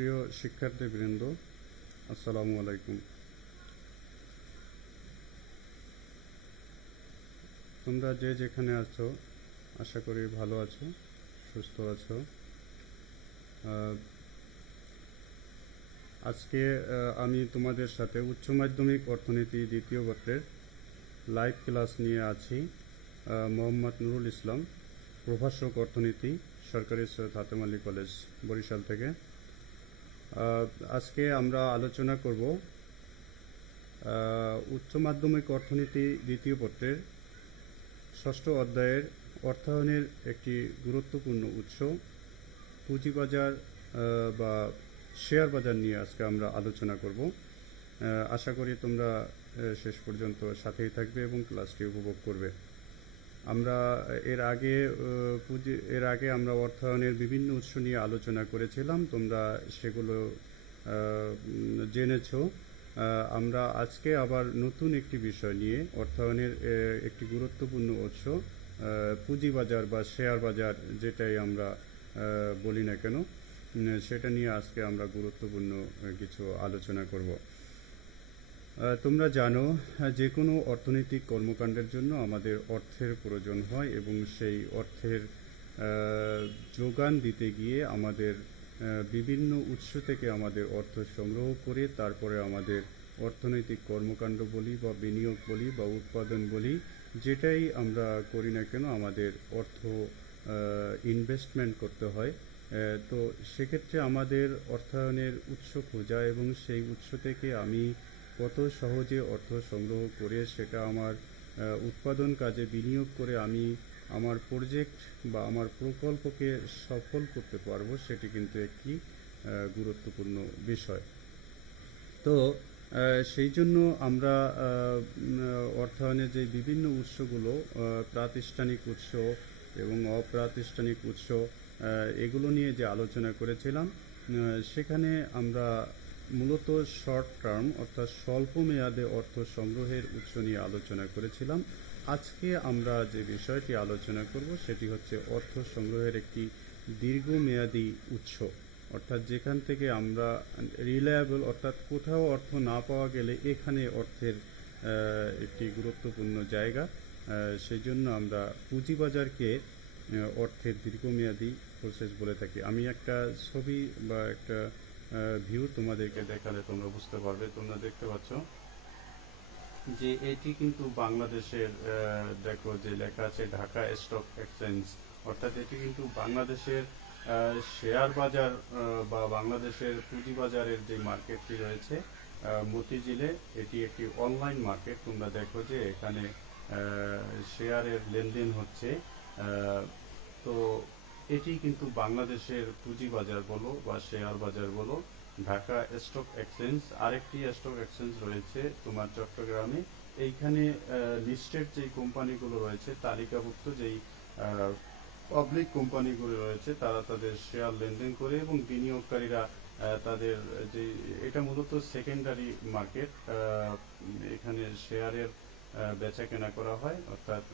প্রিয় শিক্ষার্থীবৃন্দ, আসসালামু আলাইকুম। তোমরা যে যেখানে আছো, আশা করি ভালো আছো, সুস্থ আছো। আজকে আমি তোমাদের সাথে উচ্চ মাধ্যমিক অর্থনীতি দ্বিতীয় পত্রের লাইভ ক্লাস নিয়ে আছি। মোহাম্মদ নুরুল ইসলাম, প্রভাষক অর্থনীতি, সরকারি সৈয়দ হাতেম আলী কলেজ, বরিশাল থেকে। আজকে আমরা আলোচনা করব উচ্চ মাধ্যমিক অর্থনীতি দ্বিতীয় পত্রের ষষ্ঠ অধ্যায়ের অর্থায়নের একটি গুরুত্বপূর্ণ উৎস পুঁজিবাজার বা শেয়ার বাজার নিয়ে আজকে আমরা আলোচনা করব। আশা করি তোমরা শেষ পর্যন্ত সাথেই থাকবে এবং ক্লাসটি উপভোগ করবে। আমরা এর আগে আমরা অর্থায়নের বিভিন্ন উৎস নিয়ে আলোচনা করেছিলাম, তোমরা সেগুলো জেনেছো। আমরা আজকে আবার নতুন একটি বিষয় নিয়ে অর্থায়নের একটি গুরুত্বপূর্ণ উৎস পুঁজিবাজার বা শেয়ার বাজার, যেটাই আমরা বলি না কেন, সেটা নিয়ে আজকে আমরা গুরুত্বপূর্ণ কিছু আলোচনা করব। তোমরা জানো, যে কোনো অর্থনৈতিক কর্মকাণ্ডের জন্য আমাদের অর্থের প্রয়োজন হয় এবং সেই অর্থের যোগান দিতে গিয়ে আমাদের বিভিন্ন উৎস থেকে আমাদের অর্থ সংগ্রহ করে তারপরে আমাদের অর্থনৈতিক কর্মকাণ্ড বলি বা বিনিয়োগ বলি বা উৎপাদন বলি, যেটাই আমরা করি না কেন আমাদের অর্থ ইনভেস্টমেন্ট করতে হয়। তো সেক্ষেত্রে আমাদের অর্থায়নের উৎস খোঁজা এবং সেই উৎস থেকে আমি কত সহজে অর্থ সংগ্রহ করে সেটা আমার উৎপাদন কাজে বিনিয়োগ করে আমি আমার প্রজেক্ট বা আমার প্রকল্পকে সফল করতে পারবো, সেটি কিন্তু একটি গুরুত্বপূর্ণ বিষয়। তো সেই জন্য আমরা অর্থায়নের যে বিভিন্ন উৎসগুলো, প্রাতিষ্ঠানিক উৎস এবং অপ্রাতিষ্ঠানিক উৎস, এগুলো নিয়ে যে আলোচনা করেছিলাম, সেখানে আমরা মূলত শর্ট টার্ম অর্থাৎ স্বল্প মেয়াদে অর্থ সংগ্রহের উৎস নিয়ে আলোচনা করেছিলাম। আজকে আমরা যে বিষয়টি আলোচনা করব সেটি হচ্ছে অর্থ সংগ্রহের একটি দীর্ঘমেয়াদী উৎস, অর্থাৎ যেখান থেকে আমরা রিলায়েবল, অর্থাৎ কোথাও অর্থ না পাওয়া গেলে এখানে অর্থের একটি গুরুত্বপূর্ণ জায়গা। সেই জন্য আমরা পুঁজিবাজারকে অর্থের দীর্ঘমেয়াদী প্রসেস বলে থাকি। আমি একটা ছবি বা একটা ভিউ তোমাদেরকে দেখালে তোমরা বুঝতে পারবে। তোমরা দেখতে পাচ্ছ যে এটি কিন্তু বাংলাদেশের, দেখো যে লেখা আছে ঢাকা স্টক এক্সচেঞ্জ, অর্থাৎ এটি কিন্তু বাংলাদেশের শেয়ার বাজার বা বাংলাদেশের পুঁজিবাজারের যে মার্কেটটি রয়েছে মতিঝিলে, এটি একটি অনলাইন মার্কেট। তোমরা দেখো যে এখানে শেয়ারের লেনদেন হচ্ছে। তো এটি কিন্তু বাংলাদেশের পুঁজিবাজার বলো বা শেয়ার বাজার বলো, ঢাকা স্টক এক্সচেঞ্জ। আরেকটি স্টক এক্সচেঞ্জ রয়েছে তোমার চট্টগ্রামে। এইখানে লিস্টেড যেই কোম্পানিগুলো রয়েছে, তালিকাভুক্ত যেই পাবলিক কোম্পানিগুলো রয়েছে, তারা তাদের শেয়ার লেনদেন করে এবং বিনিয়োগকারীরা তাদের যে, এটা মূলত সেকেন্ডারি মার্কেট। এখানে শেয়ারের বেচা কেনা করা হয়, অর্থাৎ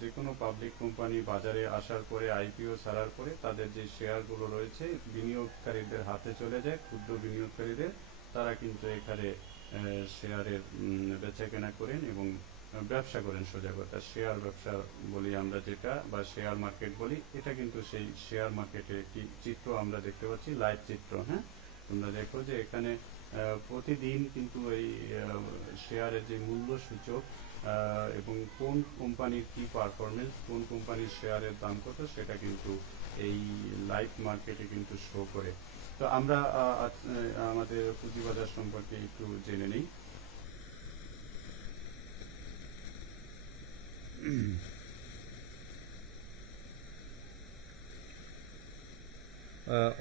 যে কোনো পাবলিক কোম্পানি বাজারে আসার পরে, আইপিও ছাড়ার পরে তাদের যে শেয়ারগুলো রয়েছে বিনিয়োগকারীদের হাতে চলে যায়, ক্ষুদ্র বিনিয়োগকারীদের। তারা কিন্তু এখানে শেয়ারের বেচা কেনা করেন এবং ব্যবসা করেন। সোজা কথা শেয়ার ব্যবসা বলি আমরা যেটা, বা শেয়ার মার্কেট বলি, এটা কিন্তু সেই শেয়ার মার্কেটের একটি চিত্র আমরা দেখতে পাচ্ছি, লাইভ চিত্র। হ্যাঁ, তোমরা দেখো যে এখানে প্রতিদিন কিন্তু এই শেয়ারের যে মূল্য সূচক এবং কোন কোম্পানির কি পারফরমেন্স, কোন কোম্পানির শেয়ারের দাম কত, সেটা কিন্তু এই লাইভ মার্কেটে কিন্তু শো করে। তো আমরা আমাদের পুঁজিবাজার সম্পর্কে একটু জেনে নিই।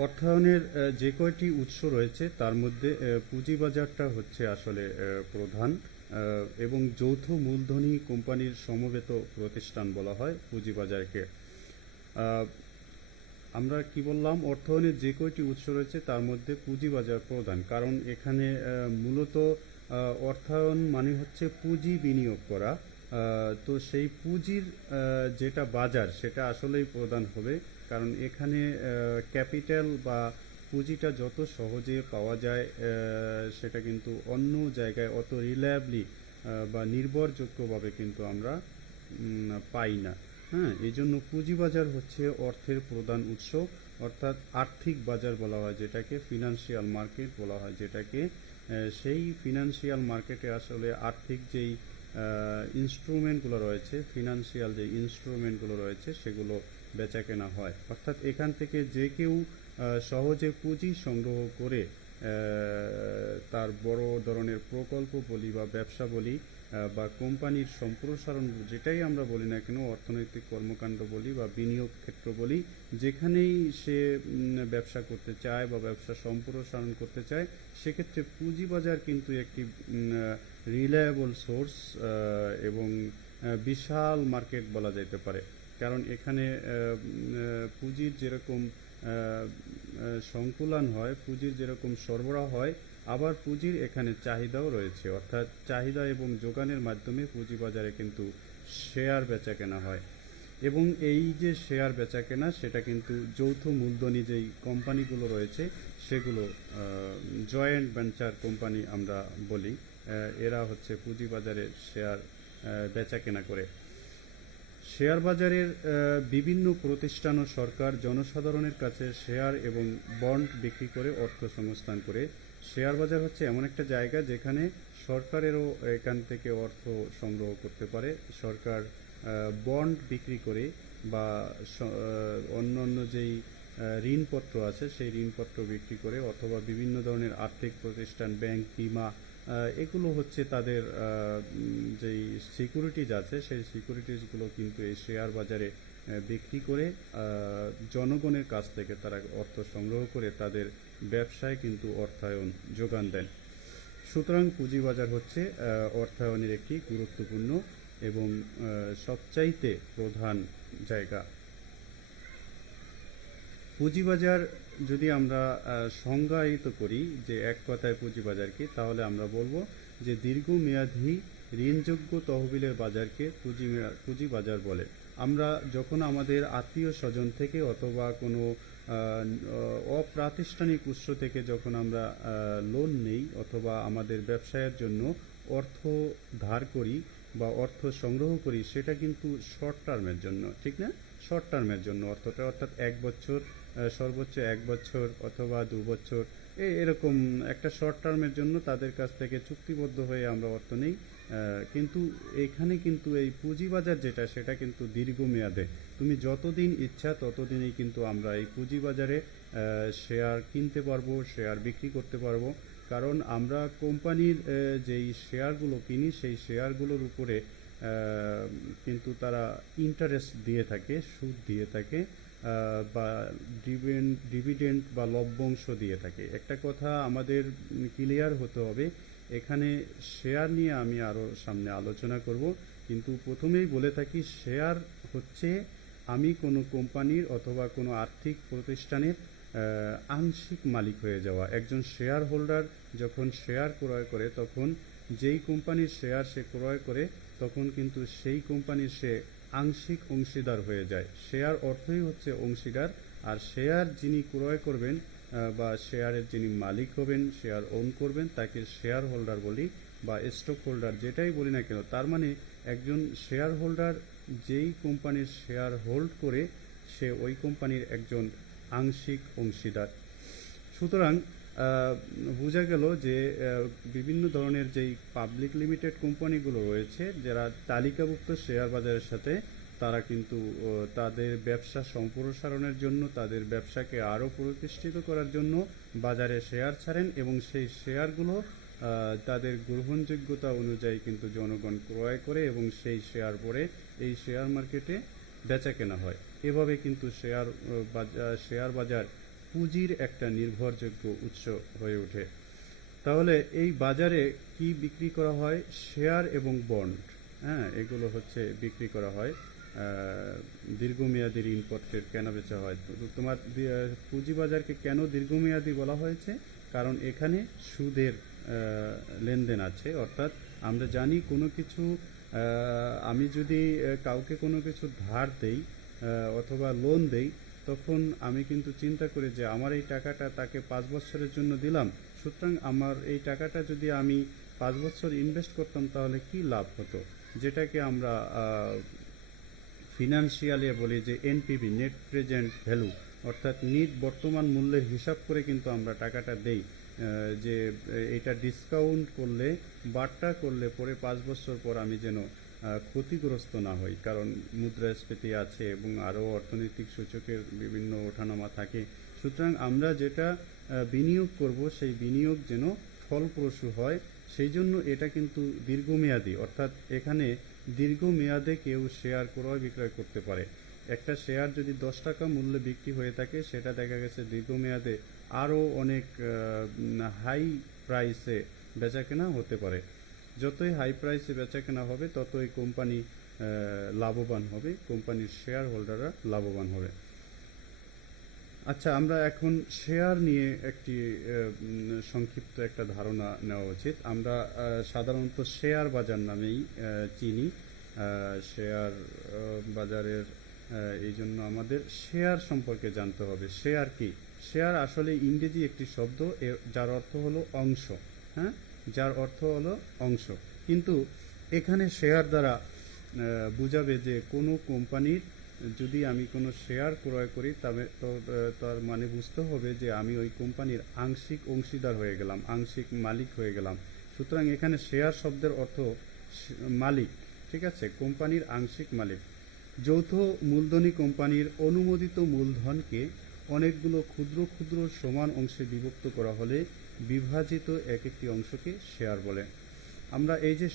অর্থায়নের যে কয়টি উৎস রয়েছে তার মধ্যে পুঁজিবাজারটা হচ্ছে আসলে প্রধান, এবং যৌথ মূলধনী কোম্পানির সমবেত প্রতিষ্ঠান বলা হয় পুঁজিবাজারকে। আমরা কি বললাম, অর্থায়নের যে কয়টি উৎস রয়েছে তার মধ্যে পুঁজিবাজার প্রধান, কারণ এখানে মূলত অর্থায়ন মানে হচ্ছে পুঁজি বিনিয়োগ করা। তো সেই পুঁজির যেটা বাজার, সেটা আসলেই প্রধান হবে, কারণ এখানে ক্যাপিটাল বা পুঁজিটা যত সহজে পাওয়া যায় সেটা কিন্তু অন্য জায়গায় অত রিলায়েবলি বা নির্ভরযোগ্যভাবে কিন্তু আমরা পাই না। হ্যাঁ, এই জন্য পুঁজিবাজার হচ্ছে অর্থের প্রধান উৎস, অর্থাৎ আর্থিক বাজার বলা হয় যেটাকে, ফিনান্সিয়াল মার্কেট বলা হয় যেটাকে। সেই ফিনান্সিয়াল মার্কেটে আসলে আর্থিক যেই ইনস্ট্রুমেন্টগুলো রয়েছে, ফিনান্সিয়াল যে ইনস্ট্রুমেন্টগুলো রয়েছে সেগুলো বেচা কেনা হয়। অর্থাৎ এখান থেকে যে কেউ সহজে পুঁজি সংগ্রহ করে তার বড় ধরনের প্রকল্প বলি বা ব্যবসা বলি বা কোম্পানির সম্প্রসারণ যেটাই আমরা বলি না কেন, অর্থনৈতিক কর্মকাণ্ড বলি বা বিনিয়োগ ক্ষেত্র বলি, যেখানেই সে ব্যবসা করতে চায় বা ব্যবসা সম্প্রসারণ করতে চায়, সেক্ষেত্রে পুঁজিবাজার কিন্তু একটি রিলায়েবল সোর্স এবং বিশাল মার্কেট বলা যেতে পারে। কারণ এখানে পুঁজির যেরকম সংকুলান হয়, পুঁজির যেরকম সরবরাহ হয়, আবার পুঁজির এখানে চাহিদাও রয়েছে। অর্থাৎ চাহিদা এবং যোগানের মাধ্যমে পুঁজিবাজারে কিন্তু শেয়ার বেচা কেনা হয়। এবং এই যে শেয়ার বেচা কেনা, সেটা কিন্তু যৌথ মূলধনী যেই কোম্পানিগুলো রয়েছে সেগুলো জয়েন্ট ভেঞ্চার কোম্পানি আমরা বলি, এরা হচ্ছে পুঁজিবাজারে শেয়ার বেচা কেনা করে। শেয়ার বাজারের বিভিন্ন প্রতিষ্ঠান ও সরকার জনসাধারণের কাছে শেয়ার এবং বন্ড বিক্রি করে অর্থ সংস্থান করে। শেয়ার বাজার হচ্ছে এমন একটা জায়গা যেখানে সরকারেরও এখান থেকে অর্থ সংগ্রহ করতে পারে। সরকার বন্ড বিক্রি করে বা অন্য অন্য যেই ঋণপত্র আছে সেই ঋণপত্র বিক্রি করে, অথবা বিভিন্ন ধরনের আর্থিক প্রতিষ্ঠান, ব্যাংক, বিমা, এগুলো হচ্ছে তাদের যেই সিকিউরিটিজ আছে সেই সিকিউরিটিজগুলো কিন্তু এই শেয়ার বাজারে বিক্রি করে জনগণের কাছ থেকে তারা অর্থ সংগ্রহ করে তাদের ব্যবসায় কিন্তু অর্থায়ন যোগান দেন। সুতরাং পুঁজিবাজার হচ্ছে অর্থায়নের একটি গুরুত্বপূর্ণ এবং সবচাইতে প্রধান জায়গা। পুঁজিবাজার যদি আমরা সংজ্ঞায়িত করি যে এক কথায় পুঁজিবাজারকে, তাহলে আমরা বলবো যে দীর্ঘমেয়াদী ঋণযোগ্য তহবিলের বাজারকে পুঁজিবাজার বলে। আমরা যখন আমাদের আত্মীয় স্বজন থেকে অথবা কোনো অপ্রাতিষ্ঠানিক উৎস থেকে যখন আমরা লোন নেই অথবা আমাদের ব্যবসায়ের জন্য অর্থ ধার করি বা অর্থ সংগ্রহ করি, সেটা কিন্তু শর্ট টার্মের জন্য, ঠিক না? শর্ট টার্মের জন্য অর্থটা, অর্থাৎ 1 বছর, সর্বোচ্চ 1 বছর অথবা 2 বছর, এরকম একটা শর্ট টার্মের জন্য তাদের কাছ থেকে চুক্তিবদ্ধ হয়ে আমরা অর্থ নেই। কিন্তু এখানে কিন্তু এই পুঁজিবাজার যেটা, সেটা কিন্তু দীর্ঘমেয়াদে, তুমি যতদিন ইচ্ছা ততদিনই কিন্তু আমরা এই পুঁজিবাজারে শেয়ার কিনতে পারবো, শেয়ার বিক্রি করতে পারবো। কারণ আমরা কোম্পানির যেই শেয়ারগুলো কিনি সেই শেয়ারগুলোর উপরে কিন্তু তারা ইন্টারেস্ট দিয়ে থাকে, সুদ দিয়ে থাকে, বা ডিভিডেন্ড বা লভ্যাংশ দিয়ে থাকে। একটা কথা আমাদের ক্লিয়ার হতে হবে, এখানে শেয়ার নিয়ে আমি আরও সামনে আলোচনা করব, কিন্তু প্রথমেই বলে থাকি শেয়ার হচ্ছে আমি কোনো কোম্পানির অথবা কোনো আর্থিক প্রতিষ্ঠানের আংশিক মালিক হয়ে যাওয়া। একজন শেয়ার হোল্ডার যখন শেয়ার ক্রয় করে, তখন যেই কোম্পানির শেয়ার সে ক্রয় করে, তখন কিন্তু সেই কোম্পানির সে আংশিক অংশীদার হয়ে যায়। শেয়ার অর্থই হচ্ছে অংশীদার, আর শেয়ার যিনি ক্রয় করবেন বা শেয়ারের যিনি মালিক হবেন, শেয়ার ওন করবেন, তাকে শেয়ার হোল্ডার বলি বা স্টক হোল্ডার, যেটাই বলি না কেন। তার মানে একজন শেয়ার হোল্ডার যেই কোম্পানির শেয়ার হোল্ড করে, সে ওই কোম্পানির একজন আংশিক অংশীদার। সুতরাং বোঝা গেল যে বিভিন্ন ধরনের যেই পাবলিক লিমিটেড কোম্পানিগুলো রয়েছে, যারা তালিকাভুক্ত শেয়ার বাজারের সাথে, তারা কিন্তু তাদের ব্যবসা সম্প্রসারণের জন্য, তাদের ব্যবসাকে আরও প্রতিষ্ঠিত করার জন্য বাজারে শেয়ার ছাড়েন, এবং সেই শেয়ারগুলো তাদের গ্রহণযোগ্যতা অনুযায়ী কিন্তু জনগণ ক্রয় করে এবং সেই শেয়ার পরে এই শেয়ার মার্কেটে বেচা কেনা হয়। এভাবে কিন্তু শেয়ার বাজার পুঁজির একটা নির্ভরযোগ্য উৎস হয়ে ওঠে। তাহলে এই বাজারে কি বিক্রি করা হয়? শেয়ার এবং বন্ড, হ্যাঁ, এগুলো হচ্ছে বিক্রি করা হয়। দীর্ঘমেয়াদী ঋণপত্রের কেনা বেচা হয়। তোমার পুঁজিবাজারকে কেন দীর্ঘমেয়াদী বলা হয়েছে? কারণ এখানে সুদের লেনদেন আছে। অর্থাৎ আমরা জানি কোনো কিছু, আমি যদি কাউকে কোনো কিছু ধার দেই অথবা লোন দেই, তখন আমি কিন্তু চিন্তা করি যে আমার এই টাকাটা তাকে 5 বছরের জন্য দিলাম, সুতরাং আমার এই টাকাটা যদি আমি 5 বছর ইনভেস্ট করতাম তাহলে কি লাভ হতো, যেটাকে আমরা ফিনান্সিয়ালি বলি যে এনপিভি, নেট প্রেজেন্ট ভ্যালু, অর্থাৎ নিট বর্তমান মূল্যের হিসাব করে কিন্তু আমরা টাকাটা দেই, যে এটা ডিসকাউন্ট করলে বাট্টা করলে পরে 5 বছর পর আমি যেন ক্ষতিগ্রস্ত না হই, কারণ মুদ্রাস্ফীতি আছে এবং আরও অর্থনৈতিক সূচকের বিভিন্ন ওঠানামা থাকে। সুতরাং আমরা যেটা বিনিয়োগ করব সেই বিনিয়োগ যেন ফলপ্রসূ হয়, সেই জন্য এটা কিন্তু দীর্ঘমেয়াদী, অর্থাৎ এখানে দীর্ঘমেয়াদে কেউ শেয়ার ক্রয় বিক্রয় করতে পারে। একটা শেয়ার যদি 10 টাকা মূল্যে বিক্রি হয়ে থাকে, সেটা দেখা গেছে দীর্ঘমেয়াদে আরও অনেক হাই প্রাইসে বেচাকেনা হতে পারে। যতই হাই প্রাইসে বেচাকেনা হবে ততই কোম্পানি লাভবান হবে, কোম্পানির শেয়ার হোল্ডাররা লাভবান হবে। আচ্ছা, আমরা এখন শেয়ার নিয়ে একটি সংক্ষিপ্ত একটা ধারণা নেওয়া উচিত। আমরা সাধারণত শেয়ার বাজার নামেই চিনি শেয়ার বাজারের, এই জন্য আমাদের শেয়ার সম্পর্কে জানতে হবে। শেয়ার কি? শেয়ার আসলে ইংরেজি একটি শব্দ, যার অর্থ হলো অংশ। হ্যাঁ, যার অর্থ হলো অংশ, কিন্তু এখানে শেয়ার দ্বারা বোঝাবে যে কোনো কোম্পানির যদি আমি কোনো শেয়ার ক্রয় করি, তবে তার মানে বুঝতে হবে যে আমি ওই কোম্পানির আংশিক অংশীদার হয়ে গেলাম, আংশিক মালিক হয়ে গেলাম। সুতরাং এখানে শেয়ার শব্দের অর্থ মালিক, ঠিক আছে, কোম্পানির আংশিক মালিক। যৌথ মূলধনী কোম্পানির অনুমোদিত মূলধনকে অনেকগুলো ক্ষুদ্র ক্ষুদ্র সমান অংশে বিভক্ত করা হলে বিভাজিত এক একটি অংশকে শেয়ার বলে। আমরা এই যে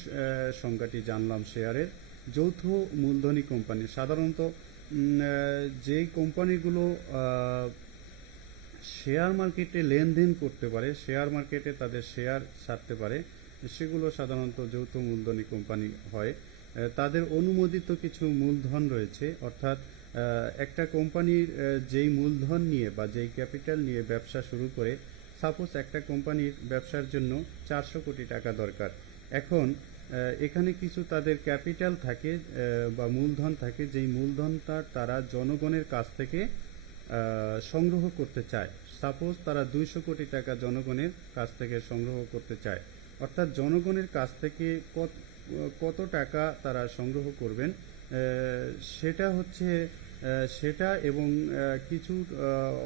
সংজ্ঞাটি জানলাম শেয়ারের, যৌথ মূলধনী কোম্পানি সাধারণত যেই কোম্পানিগুলো শেয়ার মার্কেটে লেনদেন করতে পারে, শেয়ার মার্কেটে তাদের শেয়ার ছাড়তে পারে, সেগুলো সাধারণত যৌথ মূলধনী কোম্পানি হয়। তাদের অনুমোদিত কিছু মূলধন রয়েছে, অর্থাৎ একটা কোম্পানির যেই মূলধন নিয়ে বা যেই ক্যাপিটাল নিয়ে ব্যবসা শুরু করে, সাপোজ একটা কোম্পানির ব্যবসার জন্য 400 কোটি টাকা দরকার। এখন এখানে কিছু তাদের ক্যাপিটাল থাকে বা মূলধন থাকে, যেই মূলধনটা তারা জনগণের কাছ থেকে সংগ্রহ করতে চায়। সাপোজ তারা 200 কোটি টাকা জনগণের কাছ থেকে সংগ্রহ করতে চায়, অর্থাৎ জনগণের কাছ থেকে কত টাকা তারা সংগ্রহ করবেন সেটা হচ্ছে সেটা, এবং কিছু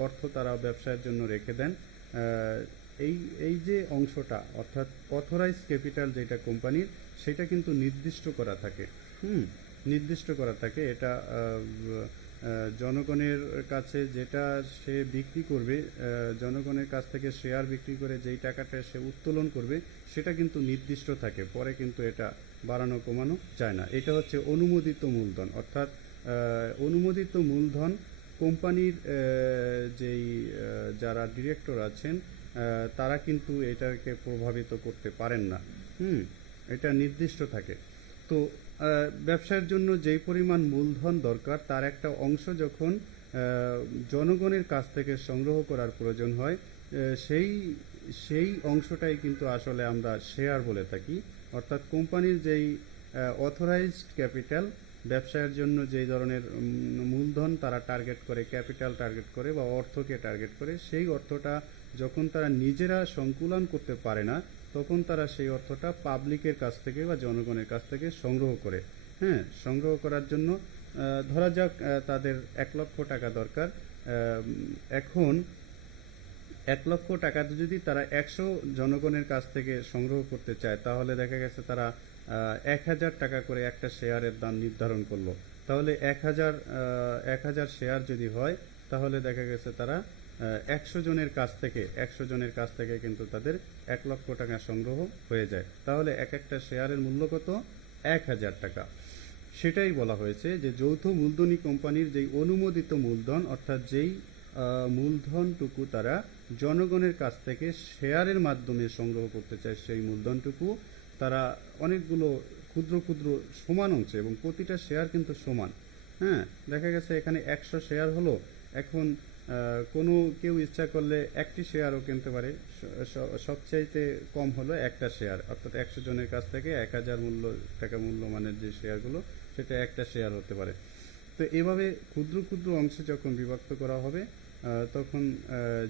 অর্থ তারা ব্যবসার জন্য রেখে দেন। এই যে অংশটা, অর্থাৎ অথরাইজ ক্যাপিটাল যেটা কোম্পানির, সেটা কিন্তু নির্দিষ্ট করা থাকে। নির্দিষ্ট করা থাকে। এটা জনগণের কাছে যেটা সে বিক্রি করবে, জনগণের কাছ থেকে শেয়ার বিক্রি করে যেই টাকাটা সে উত্তোলন করবে, সেটা কিন্তু নির্দিষ্ট থাকে, পরে কিন্তু এটা বাড়ানো কমানো যায় না। এটা হচ্ছে অনুমোদিত মূলধন, অর্থাৎ অনুমোদিত মূলধন কোম্পানির যেই যারা ডিরেক্টর আছেন তারা কিন্তু এটাকে প্রভাবিত করতে পারেন না। এটা নির্দিষ্ট থাকে। তো ব্যবসার জন্য যেই পরিমাণ মূলধন দরকার, তার একটা অংশ যখন জনগণের কাছ থেকে সংগ্রহ করার প্রয়োজন হয়, সেই অংশটাই কিন্তু আসলে আমরা শেয়ার বলে থাকি। অর্থাৎ কোম্পানির যেই অথরাইজড ক্যাপিটাল, ব্যবসায়ের জন্য যেই ধরনের মূলধন তারা টার্গেট করে, ক্যাপিটাল টার্গেট করে বা অর্থকে টার্গেট করে, সেই অর্থটা যখন তারা নিজেরা সংকুলন করতে পারে না, তখন তারা সেই অর্থটা পাবলিকের কাছ থেকে বা জনগণের কাছ থেকে সংগ্রহ করে। সংগ্রহ করার জন্য ধরা যাক তাদের 1 লক্ষ টাকা দরকার। এখন 1 লক্ষ টাকাতে যদি তারা 100 জনগণের কাছ থেকে সংগ্রহ করতে চায়, তাহলে দেখা গেছে তারা 1000 টাকা করে একটা শেয়ারের দাম নির্ধারণ করলো। তাহলে 1000 শেয়ার যদি হয়, তাহলে দেখা গেছে তারা 100 জনের কাছ থেকে কিন্তু তাদের 1 লক্ষ টাকা সংগ্রহ হয়ে যায়। তাহলে এক একটা শেয়ারের মূল্য কত? 1000 টাকা। সেটাই বলা হয়েছে যে যৌথ মূলধনী কোম্পানির যেই অনুমোদিত মূলধন, অর্থাৎ যেই মূলধনটুকু তারা জনগণের কাছ থেকে শেয়ারের মাধ্যমে সংগ্রহ করতে চায়, সেই মূলধনটুকু তারা অনেকগুলো ক্ষুদ্র ক্ষুদ্র সমান অংশে, এবং প্রতিটা শেয়ার কিন্তু সমান। দেখা গেছে এখানে 100 শেয়ার হলো। এখন কোনো কেউ ইচ্ছা করলে একটি শেয়ারও কিনতে পারে, সবচাইতে কম হলো একটা শেয়ার, অর্থাৎ 100 জনের কাছ থেকে 1000 টাকা মূল্যমানের যে শেয়ারগুলো, সেটা একটা শেয়ার হতে পারে। তো এভাবে ক্ষুদ্র ক্ষুদ্র অংশে যখন বিভক্ত করা হবে তখন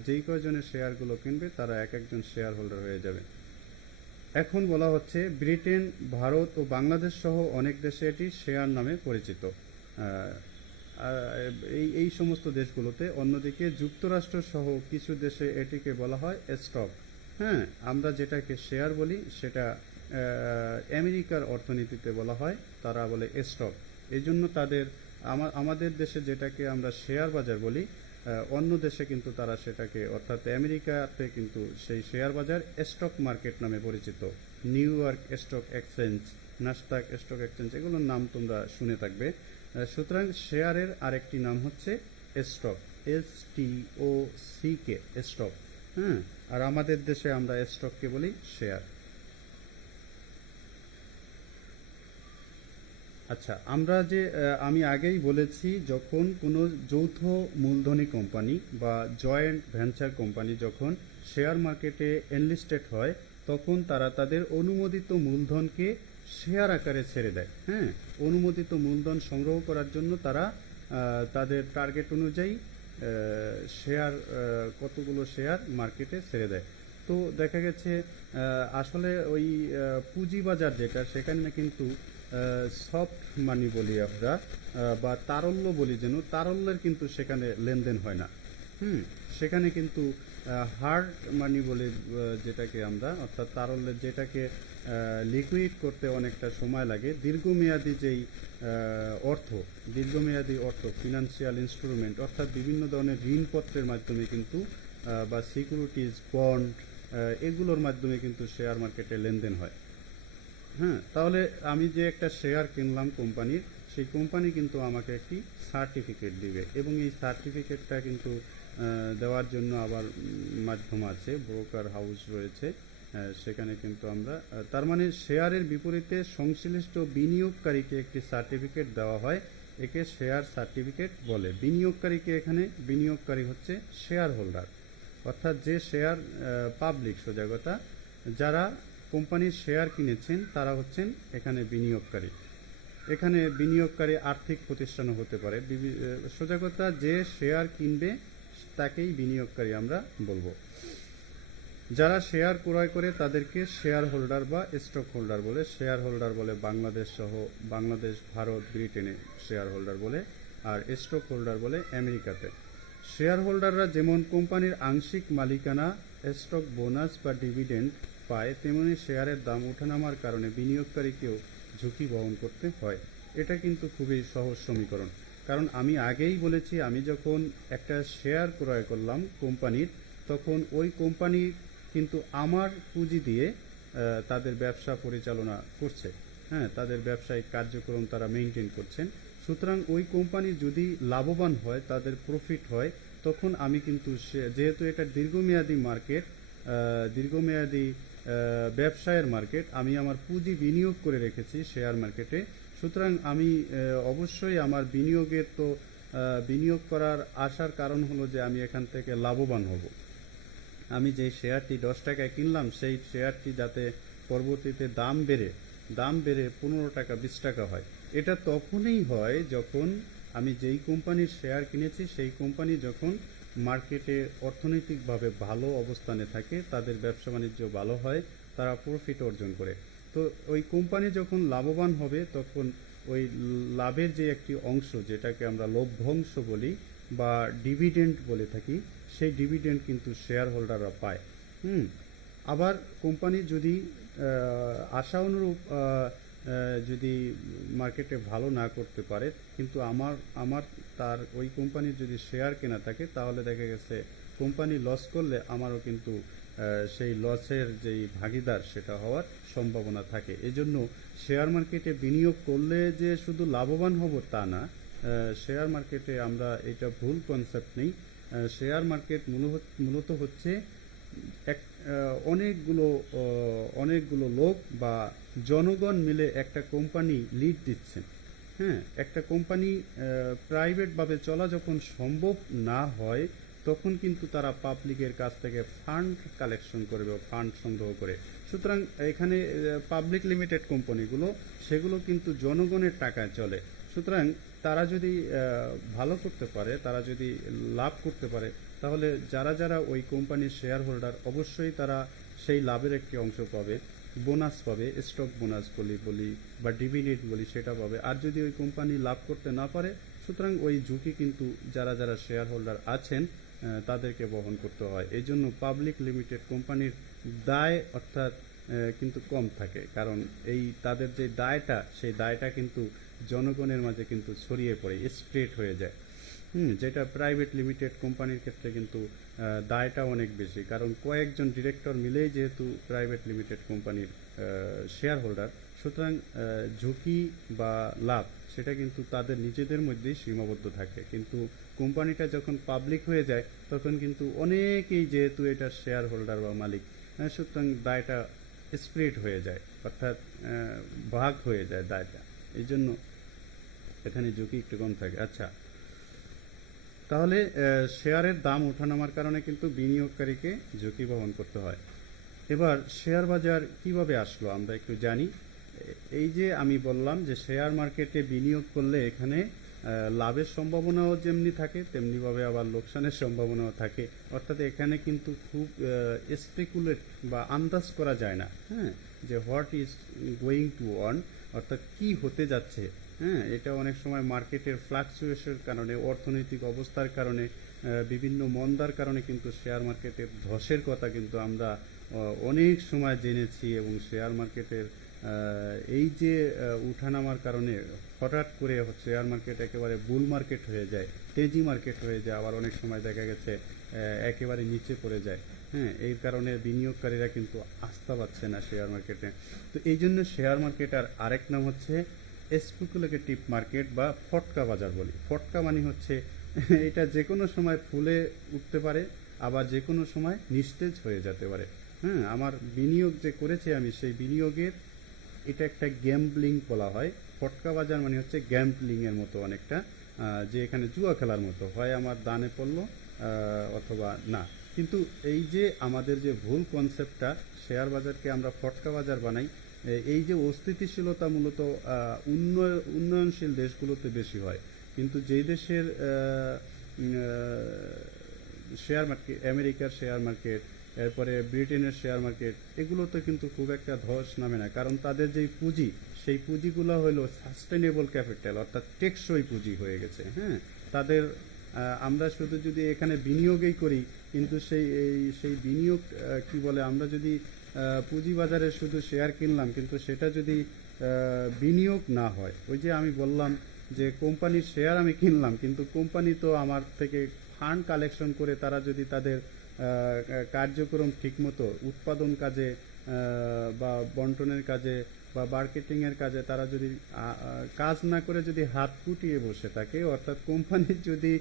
যেই কয়জনের শেয়ারগুলো কিনবে তারা এক একজন শেয়ার হোল্ডার হয়ে যাবে। এখন বলা হচ্ছে ব্রিটেন, ভারত ও বাংলাদেশ সহ অনেক দেশে এটি শেয়ার নামে পরিচিত। এই সমস্ত দেশগুলোতে, অন্যদিকে যুক্তরাষ্ট্র সহ কিছু দেশে এটিকে বলা হয় স্টক। হ্যাঁ, আমরা যেটাকে শেয়ার বলি সেটা আমেরিকার অর্থনীতিতে বলা হয়, তারা বলে স্টক। এই জন্য তাদের আমাদের দেশে যেটাকে আমরা শেয়ার বাজার বলি, অন্য দেশে কিন্তু তারা সেটাকে, অর্থাৎ আমেরিকাতে কিন্তু সেই শেয়ার বাজার স্টক মার্কেট নামে পরিচিত। New York stock exchange, নাসদাক stock exchange, এগুলোর নাম তোমরা শুনে থাকবে। সুতরাং শেয়ারের আরেকটি নাম হচ্ছে স্টক, STOCK, স্টক। হ্যাঁ, আর আমাদের দেশে আমরা স্টককে বলি শেয়ার। আচ্ছা, আমরা যে আমি আগেই বলেছি, যখন কোনো যৌথ মূলধনী কোম্পানি বা জয়েন্ট ভেঞ্চার কোম্পানি যখন শেয়ার মার্কেটে এনলিস্টেড হয়, তখন তারা তাদের অনুমোদিত মূলধনকে শেয়ার আকারে ছেড়ে দেয়। হ্যাঁ, অনুমোদিত মূলধন সংগ্রহ করার জন্য তারা তাদের টার্গেট অনুযায়ী শেয়ার, কতগুলো শেয়ার মার্কেটে ছেড়ে দেয়। তো দেখা গেছে আসলে ওই পুঁজিবাজার যেটা, সেখানে কিন্তু সফট মানি বলি আমরা, বা তারল্য বলি, যেন তারল্যের কিন্তু সেখানে লেনদেন হয় না। সেখানে কিন্তু হার্ড মানি বলে যেটাকে আমরা, অর্থাৎ তারল্যের যেটাকে লিকুইড করতে অনেকটা সময় লাগে, দীর্ঘমেয়াদী যেই দীর্ঘমেয়াদী অর্থ, ফিনান্সিয়াল ইনস্ট্রুমেন্ট, অর্থাৎ বিভিন্ন ধরনের ঋণপত্রের মাধ্যমে কিন্তু, বা সিকিউরিটিজ, বন্ড, এগুলোর মাধ্যমে কিন্তু শেয়ার মার্কেটে লেনদেন হয়। হ্যাঁ, তাহলে আমি যে একটা শেয়ার কিনলাম কোম্পানির, সেই কোম্পানি কিন্তু আমাকে একটি সার্টিফিকেট দিবে, এবং এই সার্টিফিকেটটা কিন্তু দেওয়ার জন্য আবার মাধ্যম আছে, ব্রোকার হাউস রয়েছে, সেখানে কিন্তু আমরা, তার মানে শেয়ারের বিপরীতে সংশ্লিষ্ট বিনিয়োগকারীকে একটি সার্টিফিকেট দেওয়া হয়, একে শেয়ার সার্টিফিকেট বলে। বিনিয়োগকারীকে, এখানে বিনিয়োগকারী হচ্ছে শেয়ার হোল্ডার, অর্থাৎ যে শেয়ার পাবলিক, সোজা কথা, যারা কোম্পানির শেয়ার কিনেছেন তারা হচ্ছেন এখানে বিনিয়োগকারী। এখানে বিনিয়োগকারী আর্থিক প্রতিষ্ঠানও হতে পারে, সোজা কথা, যে শেয়ার কিনবে তাকেই বিনিয়োগকারী আমরা বলবো। যারা শেয়ার ক্রয় করে তাদেরকে শেয়ার হোল্ডার বা স্টক হোল্ডার বলে। শেয়ার হোল্ডার বলে বাংলাদেশ সহ, বাংলাদেশ, ভারত, ব্রিটেনে শেয়ার হোল্ডার বলে, আর স্টক হোল্ডার বলে আমেরিকাতে। শেয়ার হোল্ডাররা যেমন কোম্পানির আংশিক মালিকানা, স্টক বোনাস বা ডিভিডেন্ড পায়, তেমনি শেয়ারের দাম ওঠানামার কারণে বিনিয়োগকারীকেও ঝুঁকি বহন করতে হয়। এটা কিন্তু খুবই সহজ সমীকরণ, কারণ আমি আগেই বলেছি, আমি যখন একটা শেয়ার ক্রয় করলাম কোম্পানির, তখন ওই কোম্পানি কিন্তু আমার পুঁজি দিয়ে তাদের ব্যবসা পরিচালনা করছে। হ্যাঁ, তাদের ব্যবসায়িক কার্যক্রম তারা মেনটেন করছেন। সুতরাং ওই কোম্পানি যদি লাভবান হয়, তাদের প্রফিট হয়, তখন আমি কিন্তু, যেহেতু এটা দীর্ঘমেয়াদী মার্কেট, দীর্ঘমেয়াদী ব্যবসায়ের মার্কেট, আমি আমার পুঁজি বিনিয়োগ করে রেখেছি শেয়ার মার্কেটে, সুতরাং আমি অবশ্যই আমার বিনিয়োগের তো বিনিয়োগ করার আসার কারণ হলো যে আমি এখান থেকে লাভবান হব। আমি যে শেয়ারটি 10 টাকায় কিনলাম, সেই শেয়ারটি যাতে পরবর্তীতে দাম বেড়ে 15 টাকা, 20 টাকা হয়। এটা তখনই হয় যখন আমি যেই কোম্পানির শেয়ার কিনেছি, সেই কোম্পানি যখন মার্কেটে অর্থনৈতিকভাবে ভালো অবস্থানে থাকে, তাদের ব্যবসা বাণিজ্য ভালো হয়, তারা প্রফিট অর্জন করে। তো ওই কোম্পানি যখন লাভবান হবে, তখন ওই লাভের যে একটি অংশ, যেটাকে আমরা লভ্যাংশ বলি বা ডিভিডেন্ড বলে থাকি, সেই ডিভিডেন্ড কিন্তু শেয়ার হোল্ডাররা পায়। আবার কোম্পানি যদি আশা অনুরূপ যদি মার্কেটে ভালো না করতে পারে, কিন্তু আমার তার ওই কোম্পানির যদি শেয়ার কেনা থাকে, তাহলে দেখা গেছে কোম্পানি লস করলে আমারও কিন্তু সেই লসের যেই ভাগিদার, সেটা হওয়ার সম্ভাবনা থাকে। এজন্য শেয়ার মার্কেটে বিনিয়োগ করলে যে শুধু লাভবান হব তা না, শেয়ার মার্কেটে আমরা, এটা ভুল কনসেপ্ট নেই। শেয়ার মার্কেট মূলত হচ্ছে অনেকগুলো লোক বা জনগণ মিলে একটা কোম্পানি লিড দিচ্ছেন। হ্যাঁ, একটা কোম্পানি প্রাইভেটভাবে চলা যখন সম্ভব না হয়, তখন কিন্তু তারা পাবলিকের কাছ থেকে ফান্ড কালেকশন করবে, ফান্ড সংগ্রহ করে। সুতরাং এখানে পাবলিক লিমিটেড কোম্পানিগুলো, সেগুলো কিন্তু জনগণের টাকায় চলে। সুতরাং তারা যদি ভালো করতে পারে, তারা যদি লাভ করতে পারে, তাহলে যারা যারা ওই কোম্পানির শেয়ার হোল্ডার অবশ্যই তারা সেই লাভের একটি অংশ পাবে, বোনাস পাবে, স্টক বোনাস বলি বা ডিভিডেন্ড বলি সেটা পাবে। আর যদি ওই কোম্পানি লাভ করতে না পারে, সুতরাং ওই ঝুঁকি কিন্তু যারা যারা শেয়ার হোল্ডার আছেন তাদেরকে বহন করতে হয়। এই জন্য পাবলিক লিমিটেড কোম্পানির দায় অর্থাৎ কিন্তু কম থাকে, কারণ এই তাদের যে দায়টা সেই দায়টা কিন্তু জনগণের মাঝে কিন্তু ছড়িয়ে পড়ে, স্প্রেড হয়ে যায়। যেটা প্রাইভেট লিমিটেড কোম্পানির ক্ষেত্রে কিন্তু দায়টা অনেক বেশি, কারণ কয়েকজন ডিরেক্টর মিলেই যেহেতু প্রাইভেট লিমিটেড কোম্পানির শেয়ার হোল্ডার, সুতরাং ঝুঁকি বা লাভ সেটা কিন্তু তাদের নিজেদের মধ্যেই সীমাবদ্ধ থাকে। কিন্তু কোম্পানিটা যখন পাবলিক হয়ে যায় তখন কিন্তু অনেকেই যেহেতু এটা শেয়ার হোল্ডার বা মালিক, সুতরাং দায়টা স্প্রেড হয়ে যায়, অর্থাৎ ভাগ হয়ে যায় দায়টা। এই জন্য এখানে ঝুঁকি একটু কম থাকে। আচ্ছা, তাহলে শেয়ারের দাম ওঠানামার কারণে কিন্তু বিনিয়োগকারীকে ঝুঁকি বহন করতে হয়। এবার শেয়ার বাজার কিভাবে আসলো আমরা একটু জানি। এই যে আমি বললাম যে শেয়ার মার্কেটে বিনিয়োগ করলে এখানে লাভের সম্ভাবনাও যেমনি থাকে তেমনিভাবে আবার লোকসানের সম্ভাবনাও থাকে। অর্থাৎ এখানে কিন্তু খুব স্পেকুলেট বা আন্দাজ করা যায় না, হ্যাঁ, যে what is going to on, অর্থাৎ কি হতে যাচ্ছে। হ্যাঁ, এটা অনেক সময় মার্কেটের ফ্লাকচুয়েশনের কারণে, অর্থনৈতিক অবস্থার কারণে, বিভিন্ন মন্দার কারণে কিন্তু শেয়ার মার্কেটের ধসের কথা কিন্তু আমরা অনেক সময় জেনেছি। এবং শেয়ার মার্কেটের এই যে উঠানামার কারণে হঠাৎ করে শেয়ার মার্কেট একেবারে বুল মার্কেট হয়ে যায়, তেজি মার্কেট হয়ে যায়, আবার অনেক সময় দেখা গেছে একেবারে নিচে পড়ে যায়। হ্যাঁ, এই কারণে বিনিয়োগকারীরা কিন্তু আস্থা পাচ্ছে না শেয়ার মার্কেটে। তো এই জন্য শেয়ার মার্কেট আরেক নাম হচ্ছে স্পেকুলেটিভ মার্কেট বা ফটকা বাজার বলি। ফটকা মানে হচ্ছে এটা যে কোনো সময় ফুলে উঠতে পারে, আবার যে কোনো সময় নিস্তেজ হয়ে যেতে পারে। হ্যাঁ, আমার বিনিয়োগ যে করেছি আমি, সেই বিনিয়োগের এটা একটা গ্যাম্বলিং বলা হয়। ফটকা বাজার মানে হচ্ছে গ্যাম্বলিং এর মতো অনেকটা, যে এখানে জুয়া খেলার মতো, হয় আমার দানে পড়লো অথবা না। কিন্তু এই যে আমাদের যে ভুল কনসেপ্টটা, শেয়ার বাজারকে আমরা ফটকা বাজার বানাই, এই যে অস্থিতিশীলতা মূলত উন্নয়নশীল দেশগুলোতে বেশি হয়। কিন্তু যেই দেশের শেয়ার মার্কেট, আমেরিকার শেয়ার মার্কেট, এরপরে ব্রিটেনের শেয়ার মার্কেট, এগুলোতে কিন্তু খুব একটা ধস নামে না, কারণ তাদের যেই পুঁজি, সেই পুঁজিগুলো হলো সাস্টেনেবল ক্যাপিটাল, অর্থাৎ টেকসই পুঁজি হয়ে গেছে। হ্যাঁ, তাদের আমরা শুধু যদি এখানে বিনিয়োগই করি, কিন্তু সেই বিনিয়োগ কি বলে, আমরা যদি পুঁজিবাজারে শুধু শেয়ার কিনলাম, কিন্তু সেটা যদি বিনিয়োগ না হয়, ওই যে আমি বললাম যে কোম্পানির শেয়ার আমি কিনলাম, কিন্তু কোম্পানি তো আমার থেকে ফান্ড কালেকশন করে তারা যদি তাদের কার্যক্রম ঠিকমতো উৎপাদন কাজে বা বন্টনের কাজে বা মার্কেটিংয়ের কাজে তারা যদি কাজ না করে যদি হাত কুটিয়ে বসে থাকে, অর্থাৎ কোম্পানি যদি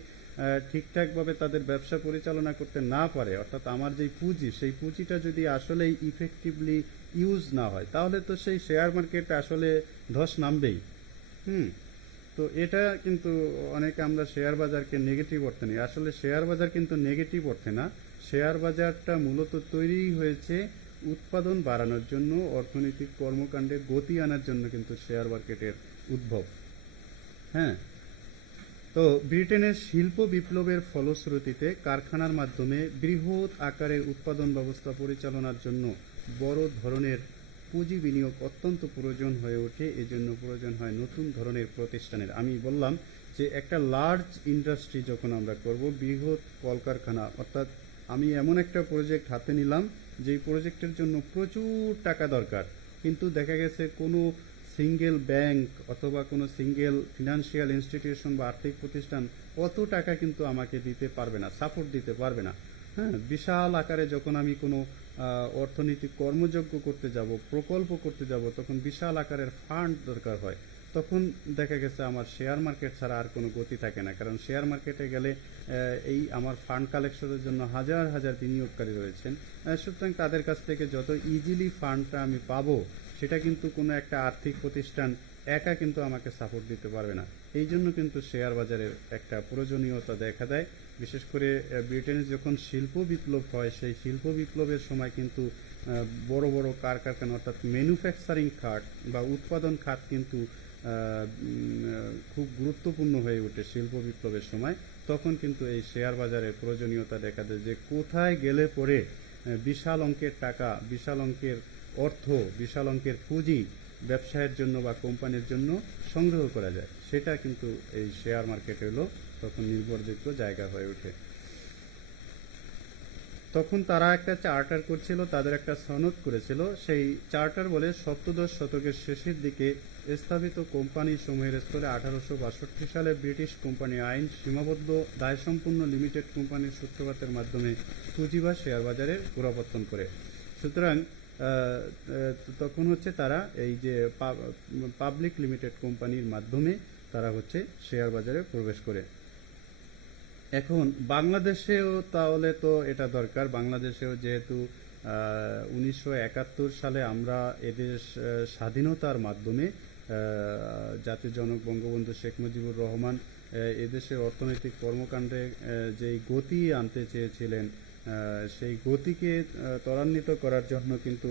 ঠিকঠাকভাবে তাদের ব্যবসা পরিচালনা করতে না পারে, অর্থাৎ আমার যেই পুঁজি, সেই পুঁজিটা যদি আসলেই ইফেক্টিভলি ইউজ না হয়, তাহলে তো সেই শেয়ার মার্কেট আসলে ধস নামবেই। তো এটা কিন্তু অনেকে আমরা শেয়ার বাজারকে নেগেটিভ অর্থে নিই, আসলে শেয়ার বাজার কিন্তু নেগেটিভ অর্থে না। শেয়ার বাজারটা মূলত তৈরি হয়েছে উৎপাদন বাড়ানোর জন্য, অর্থনৈতিক কর্মকাণ্ডে গতি আনার জন্য কিন্তু শেয়ার মার্কেটের উদ্ভব। হ্যাঁ, তো ব্রিটেনের শিল্প বিপ্লবের ফলশ্রুতিতে কারখানার মাধ্যমে বৃহৎ আকারের উৎপাদন ব্যবস্থা পরিচালনার জন্য বড় ধরনের পুঁজি বিনিয়োগ অত্যন্ত প্রয়োজন হয়ে ওঠে। এজন্য প্রয়োজন হয় নতুন ধরনের প্রতিষ্ঠানের। আমি বললাম যে একটা লার্জ ইন্ডাস্ট্রি যখন আমরা করব, বৃহৎ কলকারখানা, অর্থাৎ আমি এমন একটা প্রজেক্ট হাতে নিলাম যেই প্রজেক্টের জন্য প্রচুর টাকা দরকার, কিন্তু দেখা গেছে কোনো সিঙ্গেল ব্যাংক অথবা কোনো সিঙ্গেল ফিনান্সিয়াল ইনস্টিটিউশন বা আর্থিক প্রতিষ্ঠান অত টাকা কিন্তু আমাকে দিতে পারবে না, সাপোর্ট দিতে পারবে না। হ্যাঁ, বিশাল আকারে যখন আমি কোনো অর্থনৈতিক কর্মযজ্ঞ করতে যাব, প্রকল্প করতে যাব, তখন বিশাল আকারের ফান্ড দরকার হয়। তখন দেখা গেছে আমার শেয়ার মার্কেট ছাড়া আর কোনো গতি থাকে না, কারণ শেয়ার মার্কেটে গেলে এই আমার ফান্ড কালেকশনের জন্য হাজার হাজার বিনিয়োগকারী রয়েছেন। সুতরাং তাদের কাছ থেকে যত ইজিলি ফান্ডটা আমি পাবো, সেটা কিন্তু কোনো একটা আর্থিক প্রতিষ্ঠান একা কিন্তু আমাকে সাপোর্ট দিতে পারবে না। এই জন্য কিন্তু শেয়ার বাজারের একটা প্রয়োজনীয়তা দেখা দেয়। বিশেষ করে ব্রিটেনে যখন শিল্প বিপ্লব হয়, সেই শিল্প বিপ্লবের সময় কিন্তু বড় বড় কারখানা, অর্থাৎ ম্যানুফ্যাকচারিং খাত বা উৎপাদন খাত কিন্তু খুব গুরুত্বপূর্ণ হয়ে ওঠে শিল্প বিপ্লবের সময়, তখন কিন্তু এই শেয়ার বাজারের প্রয়োজনীয়তা দেখা দেয় যে কোথায় গেলে পরে বিশাল অঙ্কের টাকা, বিশাল অঙ্কের অর্থ, বিশাল অঙ্কের পুঁজি ব্যবসায়ের জন্য বা কোম্পানির জন্য সংগ্রহ করা যায়, সেটা কিন্তু এই শেয়ার মার্কেট হলো তখন নির্ভরযোগ্য জায়গা হয়ে ওঠে। তখন তারা একটা চার্টার করছিল, তাদের একটা সনদ করেছিল। সেই চার্টার বলে সপ্তদশ শতকের শেষের দিকে স্থাপিত কোম্পানি সমূহের স্তরে 1862 সালে ব্রিটিশ কোম্পানি আইন সীমাবদ্ধ দায়সম্পন্ন লিমিটেড কোম্পানির সূত্রপাতের মাধ্যমে পুঁজি বা শেয়ার বাজারের গোড়াপত্তন করে। সুতরাং তখন হচ্ছে তারা এই যে পাবলিক লিমিটেড কোম্পানির মাধ্যমে তারা হচ্ছে শেয়ার বাজারে প্রবেশ করে। এখন বাংলাদেশেও তাহলে তো এটা দরকার। বাংলাদেশেও যেহেতু 1971 সালে আমরা এদেশ স্বাধীনতার মাধ্যমে জাতির জনক বঙ্গবন্ধু শেখ মুজিবুর রহমান এদেশের অর্থনৈতিক কর্মকাণ্ডে যেই গতি আনতে চেয়েছিলেন, সেই গতিকে ত্বরান্বিত করার জন্য কিন্তু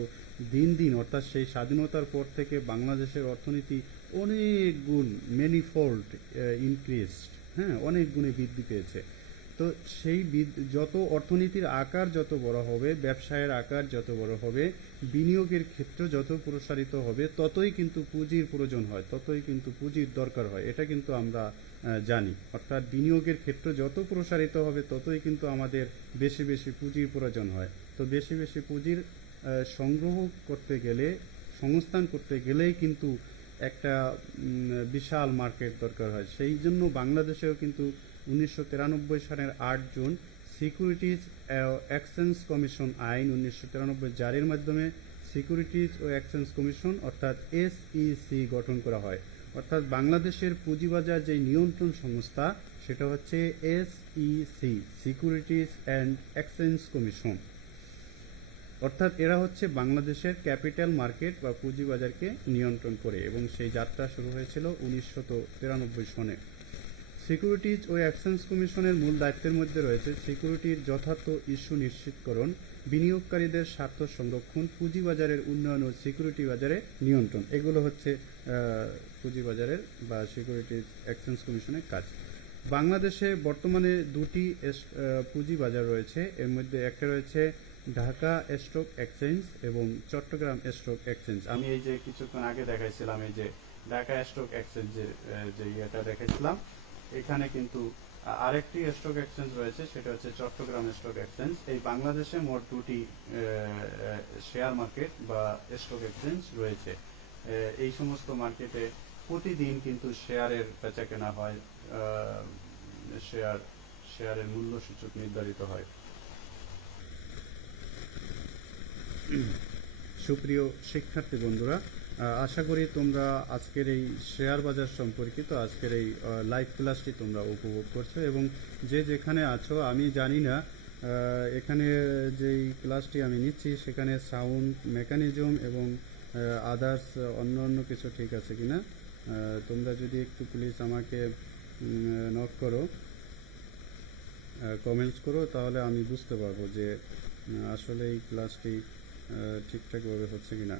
দিন দিন, অর্থাৎ সেই স্বাধীনতার পর থেকে বাংলাদেশের অর্থনীতি অনেক গুণ, মেনিফোল্ড ইনক্রিজড, হ্যাঁ, অনেক গুণে বৃদ্ধি পেয়েছে। তো সেই যত অর্থনীতির আকার যত বড় হবে, ব্যবসায়ের আকার যত বড় হবে, বিনিয়োগের ক্ষেত্র যত প্রসারিত হবে, ততই কিন্তু পুঁজির প্রয়োজন হয়, ততই কিন্তু পুঁজির দরকার হয়। এটা কিন্তু আমরা জানি। অর্থাৎ বিনিয়োগের ক্ষেত্র যত প্রসারিত হবে, ততই কিন্তু আমাদের বেশি বেশি পুঁজির প্রয়োজন হয়। তো বেশি বেশি পুঁজির সংগ্রহ করতে গেলে, সংস্থান করতে গেলেই কিন্তু একটা বিশাল মার্কেট দরকার হয়। সেই জন্য বাংলাদেশেও কিন্তু 1993 সালের 8 জুন সিকিউরিটিজ এক্সচেঞ্জ কমিশন আইন 1993 জারির মাধ্যমে সিকিউরিটিজ ও এক্সচেঞ্জ কমিশন অর্থাৎ SEC গঠন করা হয়। অর্থাৎ বাংলাদেশের পুঁজিবাজার যে নিয়ন্ত্রণ সংস্থা, সেটা হচ্ছে SEC, securities and exchange commission. অর্থাৎ এরা হচ্ছে বাংলাদেশের ক্যাপিটাল মার্কেট বা পুঁজিবাজারকে নিয়ন্ত্রণ করে, এবং সেই যাত্রা শুরু হয়েছিল 1993 সনে। সিকিউরিটিজ ও এক্সচেঞ্জ কমিশনের মূল দায়িত্বের মধ্যে রয়েছে সিকিউরিটির যথার্থ ইস্যু নিশ্চিতকরণ, বিনিয়োগকারীদের স্বার্থ সংরক্ষণ, পুঁজিবাজারের উন্নয়ন ও সিকিউরিটি বাজারে নিয়ন্ত্রণ। এগুলো হচ্ছে পুঁজিবাজারের বা সিকিউরিটিজ এক্সচেঞ্জ কমিশনের কাজ। বাংলাদেশে বর্তমানে দুটি পুঁজিবাজার রয়েছে। এর মধ্যে একটা রয়েছে ঢাকা স্টক এক্সচেঞ্জ এবং চট্টগ্রাম স্টক এক্সচেঞ্জ। আমি এই যে কিছুক্ষণ আগে দেখাইছিলাম, এই যে ঢাকা স্টক এক্সচেঞ্জের যে ইয়েটা দেখাইছিলাম, এখানে কিন্তু আরেকটি স্টক এক্সচেঞ্জ রয়েছে, সেটা হচ্ছে চট্টগ্রাম স্টক এক্সচেঞ্জ। এই বাংলাদেশে মোট দুটি শেয়ার মার্কেট বা স্টক এক্সচেঞ্জ রয়েছে। এই সমস্ত মার্কেটে প্রতিদিন কিন্তু শেয়ারের বেচা কেনা হয়, শেয়ারের মূল্য সূচক নির্ধারিত হয়। সুপ্রিয় শিক্ষার্থী বন্ধুরা, আশা করি তোমরা আজকের এই শেয়ার বাজার সম্পর্কিত আজকের এই লাইভ ক্লাসটি তোমরা উপভোগ করছো, এবং যে যেখানে আছো, আমি জানি না এখানে যেই ক্লাসটি আমি নিচ্ছি সেখানে সাউন্ড মেকানিজম এবং আদার্স অন্য কিছু ঠিক আছে কিনা। তোমরা যদি একটু প্লিজ আমাকে নক করো, কমেন্টস করো, তাহলে আমি বুঝতে পারবো যে আসলে এই ক্লাসটি ঠিকঠাকভাবে হচ্ছে কিনা।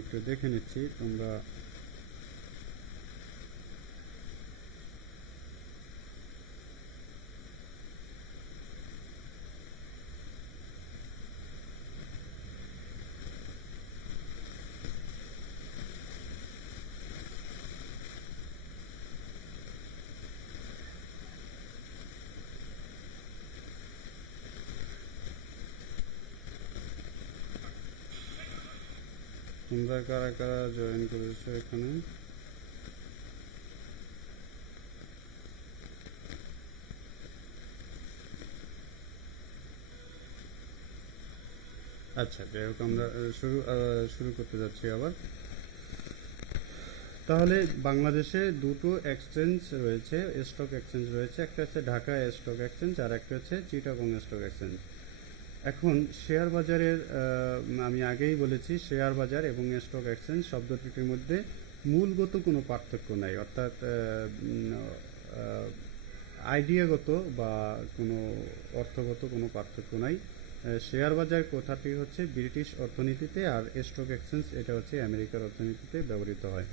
একটু দেখে নিচ্ছি তোমরা। তোমরা কারা কারা জয়েন করেছো এখানে? আচ্ছা, যাই হোক, আমরা শুরু করতে যাচ্ছি আবার। তাহলে বাংলাদেশে দুটো এক্সচেঞ্জ রয়েছে, স্টক এক্সচেঞ্জ রয়েছে। একটা হচ্ছে ঢাকা স্টক এক্সচেঞ্জ, আর একটা হচ্ছে চিটাগং স্টক এক্সচেঞ্জ। এখন শেয়ার বাজারের আমি আগেই বলেছি, শেয়ার বাজার এবং স্টক এক্সচেঞ্জ শব্দ দুটির মধ্যে মূলগত কোনো পার্থক্য নাই, অর্থাৎ আইডিয়াগত বা কোনো অর্থগত কোনো পার্থক্য নাই। শেয়ার বাজার কথাটি হচ্ছে ব্রিটিশ অর্থনীতিতে, আর স্টক এক্সচেঞ্জ এটা হচ্ছে আমেরিকার অর্থনীতিতে ব্যবহৃত হয়।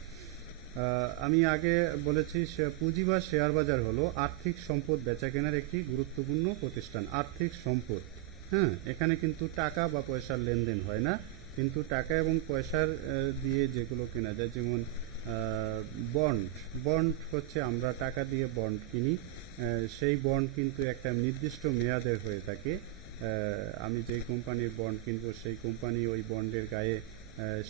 আমি আগে বলেছি পুঁজি বা শেয়ার বাজার হলো আর্থিক সম্পদ বেচাকেনার একটি গুরুত্বপূর্ণ প্রতিষ্ঠান। আর্থিক সম্পদ, হ্যাঁ, এখানে কিন্তু টাকা বা পয়সার লেনদেন হয় না, কিন্তু টাকা এবং পয়সার দিয়ে যেগুলো কেনা যায়, যেমন বন্ড। বন্ড হচ্ছে আমরা টাকা দিয়ে বন্ড কিনি, সেই বন্ড কিন্তু একটা নির্দিষ্ট মেয়াদের হয়ে থাকে। আমি যেই কোম্পানির বন্ড কিনবো সেই কোম্পানি ওই বন্ডের গায়ে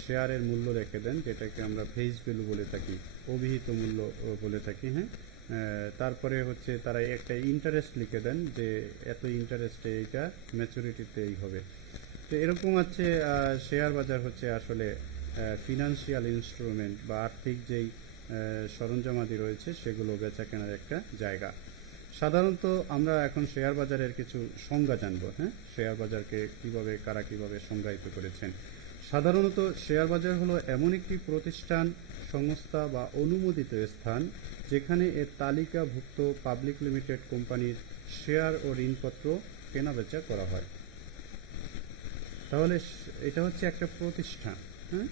শেয়ারের মূল্য রেখে দেন, যেটাকে আমরা ফেস ভ্যালু বলে থাকি, অভিহিত মূল্য বলে থাকি, হ্যাঁ। তারপরে হচ্ছে তারা একটা ইন্টারেস্ট লিখে দেন যে এত ইন্টারেস্টে এইটা ম্যাচুরিটিতে এই হবে। তো এরকম হচ্ছে শেয়ার বাজার হচ্ছে আসলে ফিনান্সিয়াল ইনস্ট্রুমেন্ট বা আর্থিক যেই সরঞ্জামাদি রয়েছে সেগুলো বেচা কেনার একটা জায়গা। সাধারণত আমরা এখন শেয়ার বাজারের কিছু সংজ্ঞা জানবো, হ্যাঁ, শেয়ার বাজারকে কিভাবে কারা কিভাবে সংজ্ঞায়িত করেছেন। সাধারণত শেয়ার বাজার হলো এমন একটি প্রতিষ্ঠান, সংস্থা বা অনুমোদিত স্থান যেখানে এর তালিকাভুক্ত পাবলিক লিমিটেড কোম্পানির শেয়ার ও ঋণপত্র কেনাবেচা করা হয়। তাহলে এটা হচ্ছে একটা প্রতিষ্ঠান, হ্যাঁ,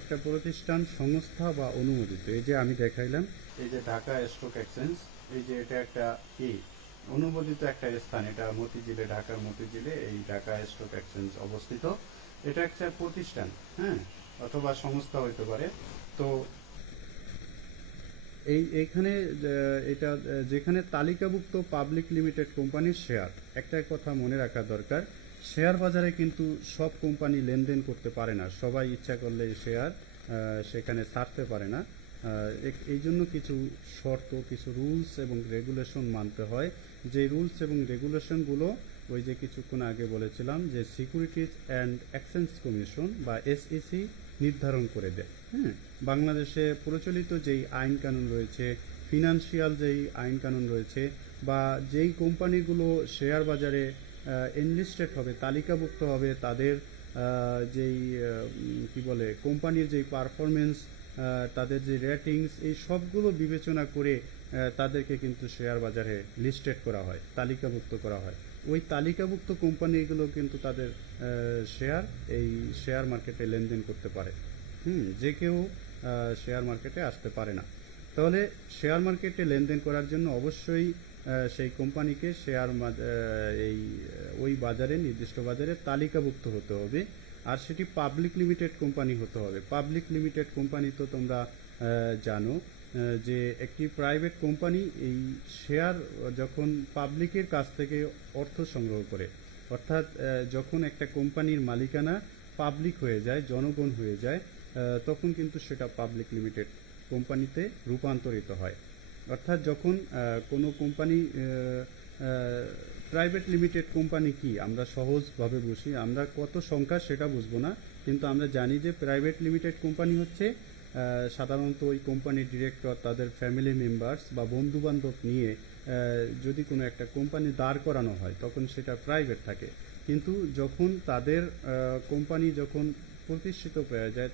একটা প্রতিষ্ঠান, সংস্থা বা অনুমোদিত। এই যে আমি দেখাইলাম, এই যে ঢাকা স্টক এক্সচেঞ্জ, এই যে এটা একটা কি অনুমোদিত একটা স্থান, এটা মতিঝিলে, ঢাকার মতিঝিলে এই ঢাকা স্টক এক্সচেঞ্জ অবস্থিত। এটা একটা প্রতিষ্ঠান, হ্যাঁ, অথবা সংস্থা হইতে পারে। তো এইখানে এটা যেখানে তালিকাভুক্ত পাবলিক লিমিটেড কোম্পানির শেয়ার। একটা কথা মনে রাখা দরকার, শেয়ার বাজারে কিন্তু সব কোম্পানি লেনদেন করতে পারে না, সবাই ইচ্ছা করলে শেয়ার সেখানে ছাড়তে পারে না। এই জন্য কিছু শর্ত, কিছু রুলস এবং রেগুলেশন মানতে হয়। যে রুলস এবং রেগুলেশনগুলো ওই যে কিছুক্ষণ আগে বলেছিলাম যে সিকিউরিটিজ অ্যান্ড এক্সচেঞ্জ কমিশন বা এসইসি নির্ধারণ করে দেয়, হ্যাঁ। বাংলাদেশে প্রচলিত যেই আইন কানুন রয়েছে, ফিনান্সিয়াল যেই আইন কানুন রয়েছে, বা যেই কোম্পানিগুলো শেয়ার বাজারে এনলিস্টেড হবে, তালিকাভুক্ত হবে, তাদের যেই কি বলে কোম্পানির যেই পারফরমেন্স, তাদের যে রেটিংস, এই সবগুলো বিবেচনা করে তাদেরকে কিন্তু শেয়ার বাজারে লিস্টেড করা হয়, তালিকাভুক্ত করা হয়। ওই তালিকাভুক্ত কোম্পানিগুলো কিন্তু তাদের শেয়ার এই শেয়ার মার্কেটে লেনদেন করতে পারে। যে কেউ শেয়ার মার্কেটে আসতে পারে না। তাহলে শেয়ার মার্কেটে লেনদেন করার জন্য অবশ্যই সেই কোম্পানিকে শেয়ার এই ওই বাজারে, নির্দিষ্ট বাজারে তালিকাভুক্ত হতে হবে, আর সেটি পাবলিক লিমিটেড কোম্পানি হতে হবে। পাবলিক লিমিটেড কোম্পানি তো তোমরা জানো যে একটি প্রাইভেট কোম্পানি এই শেয়ার যখন পাবলিকের কাছ থেকে অর্থ সংগ্রহ করে, অর্থাৎ যখন একটা কোম্পানির মালিকানা পাবলিক হয়ে যায়, জনগণ হয়ে যায়, তখন কিন্তু সেটা পাবলিক লিমিটেড কোম্পানিতে রূপান্তরিত হয়। অর্থাৎ যখন কোনো কোম্পানি, প্রাইভেট লিমিটেড কোম্পানি কি আমরা সহজভাবে বুঝি, আমরা কত সংখ্যা সেটা বুঝবো না, কিন্তু আমরা জানি যে প্রাইভেট লিমিটেড কোম্পানি হচ্ছে সাধারণত ওই কোম্পানির ডিরেক্টর, তাদের ফ্যামিলি মেম্বার্স বা বন্ধুবান্ধব নিয়ে যদি কোনো একটা কোম্পানি দাঁড় করানো হয় তখন সেটা প্রাইভেট থাকে। কিন্তু যখন তাদের কোম্পানি যখন প্রতিষ্ঠিত হয়ে যায়,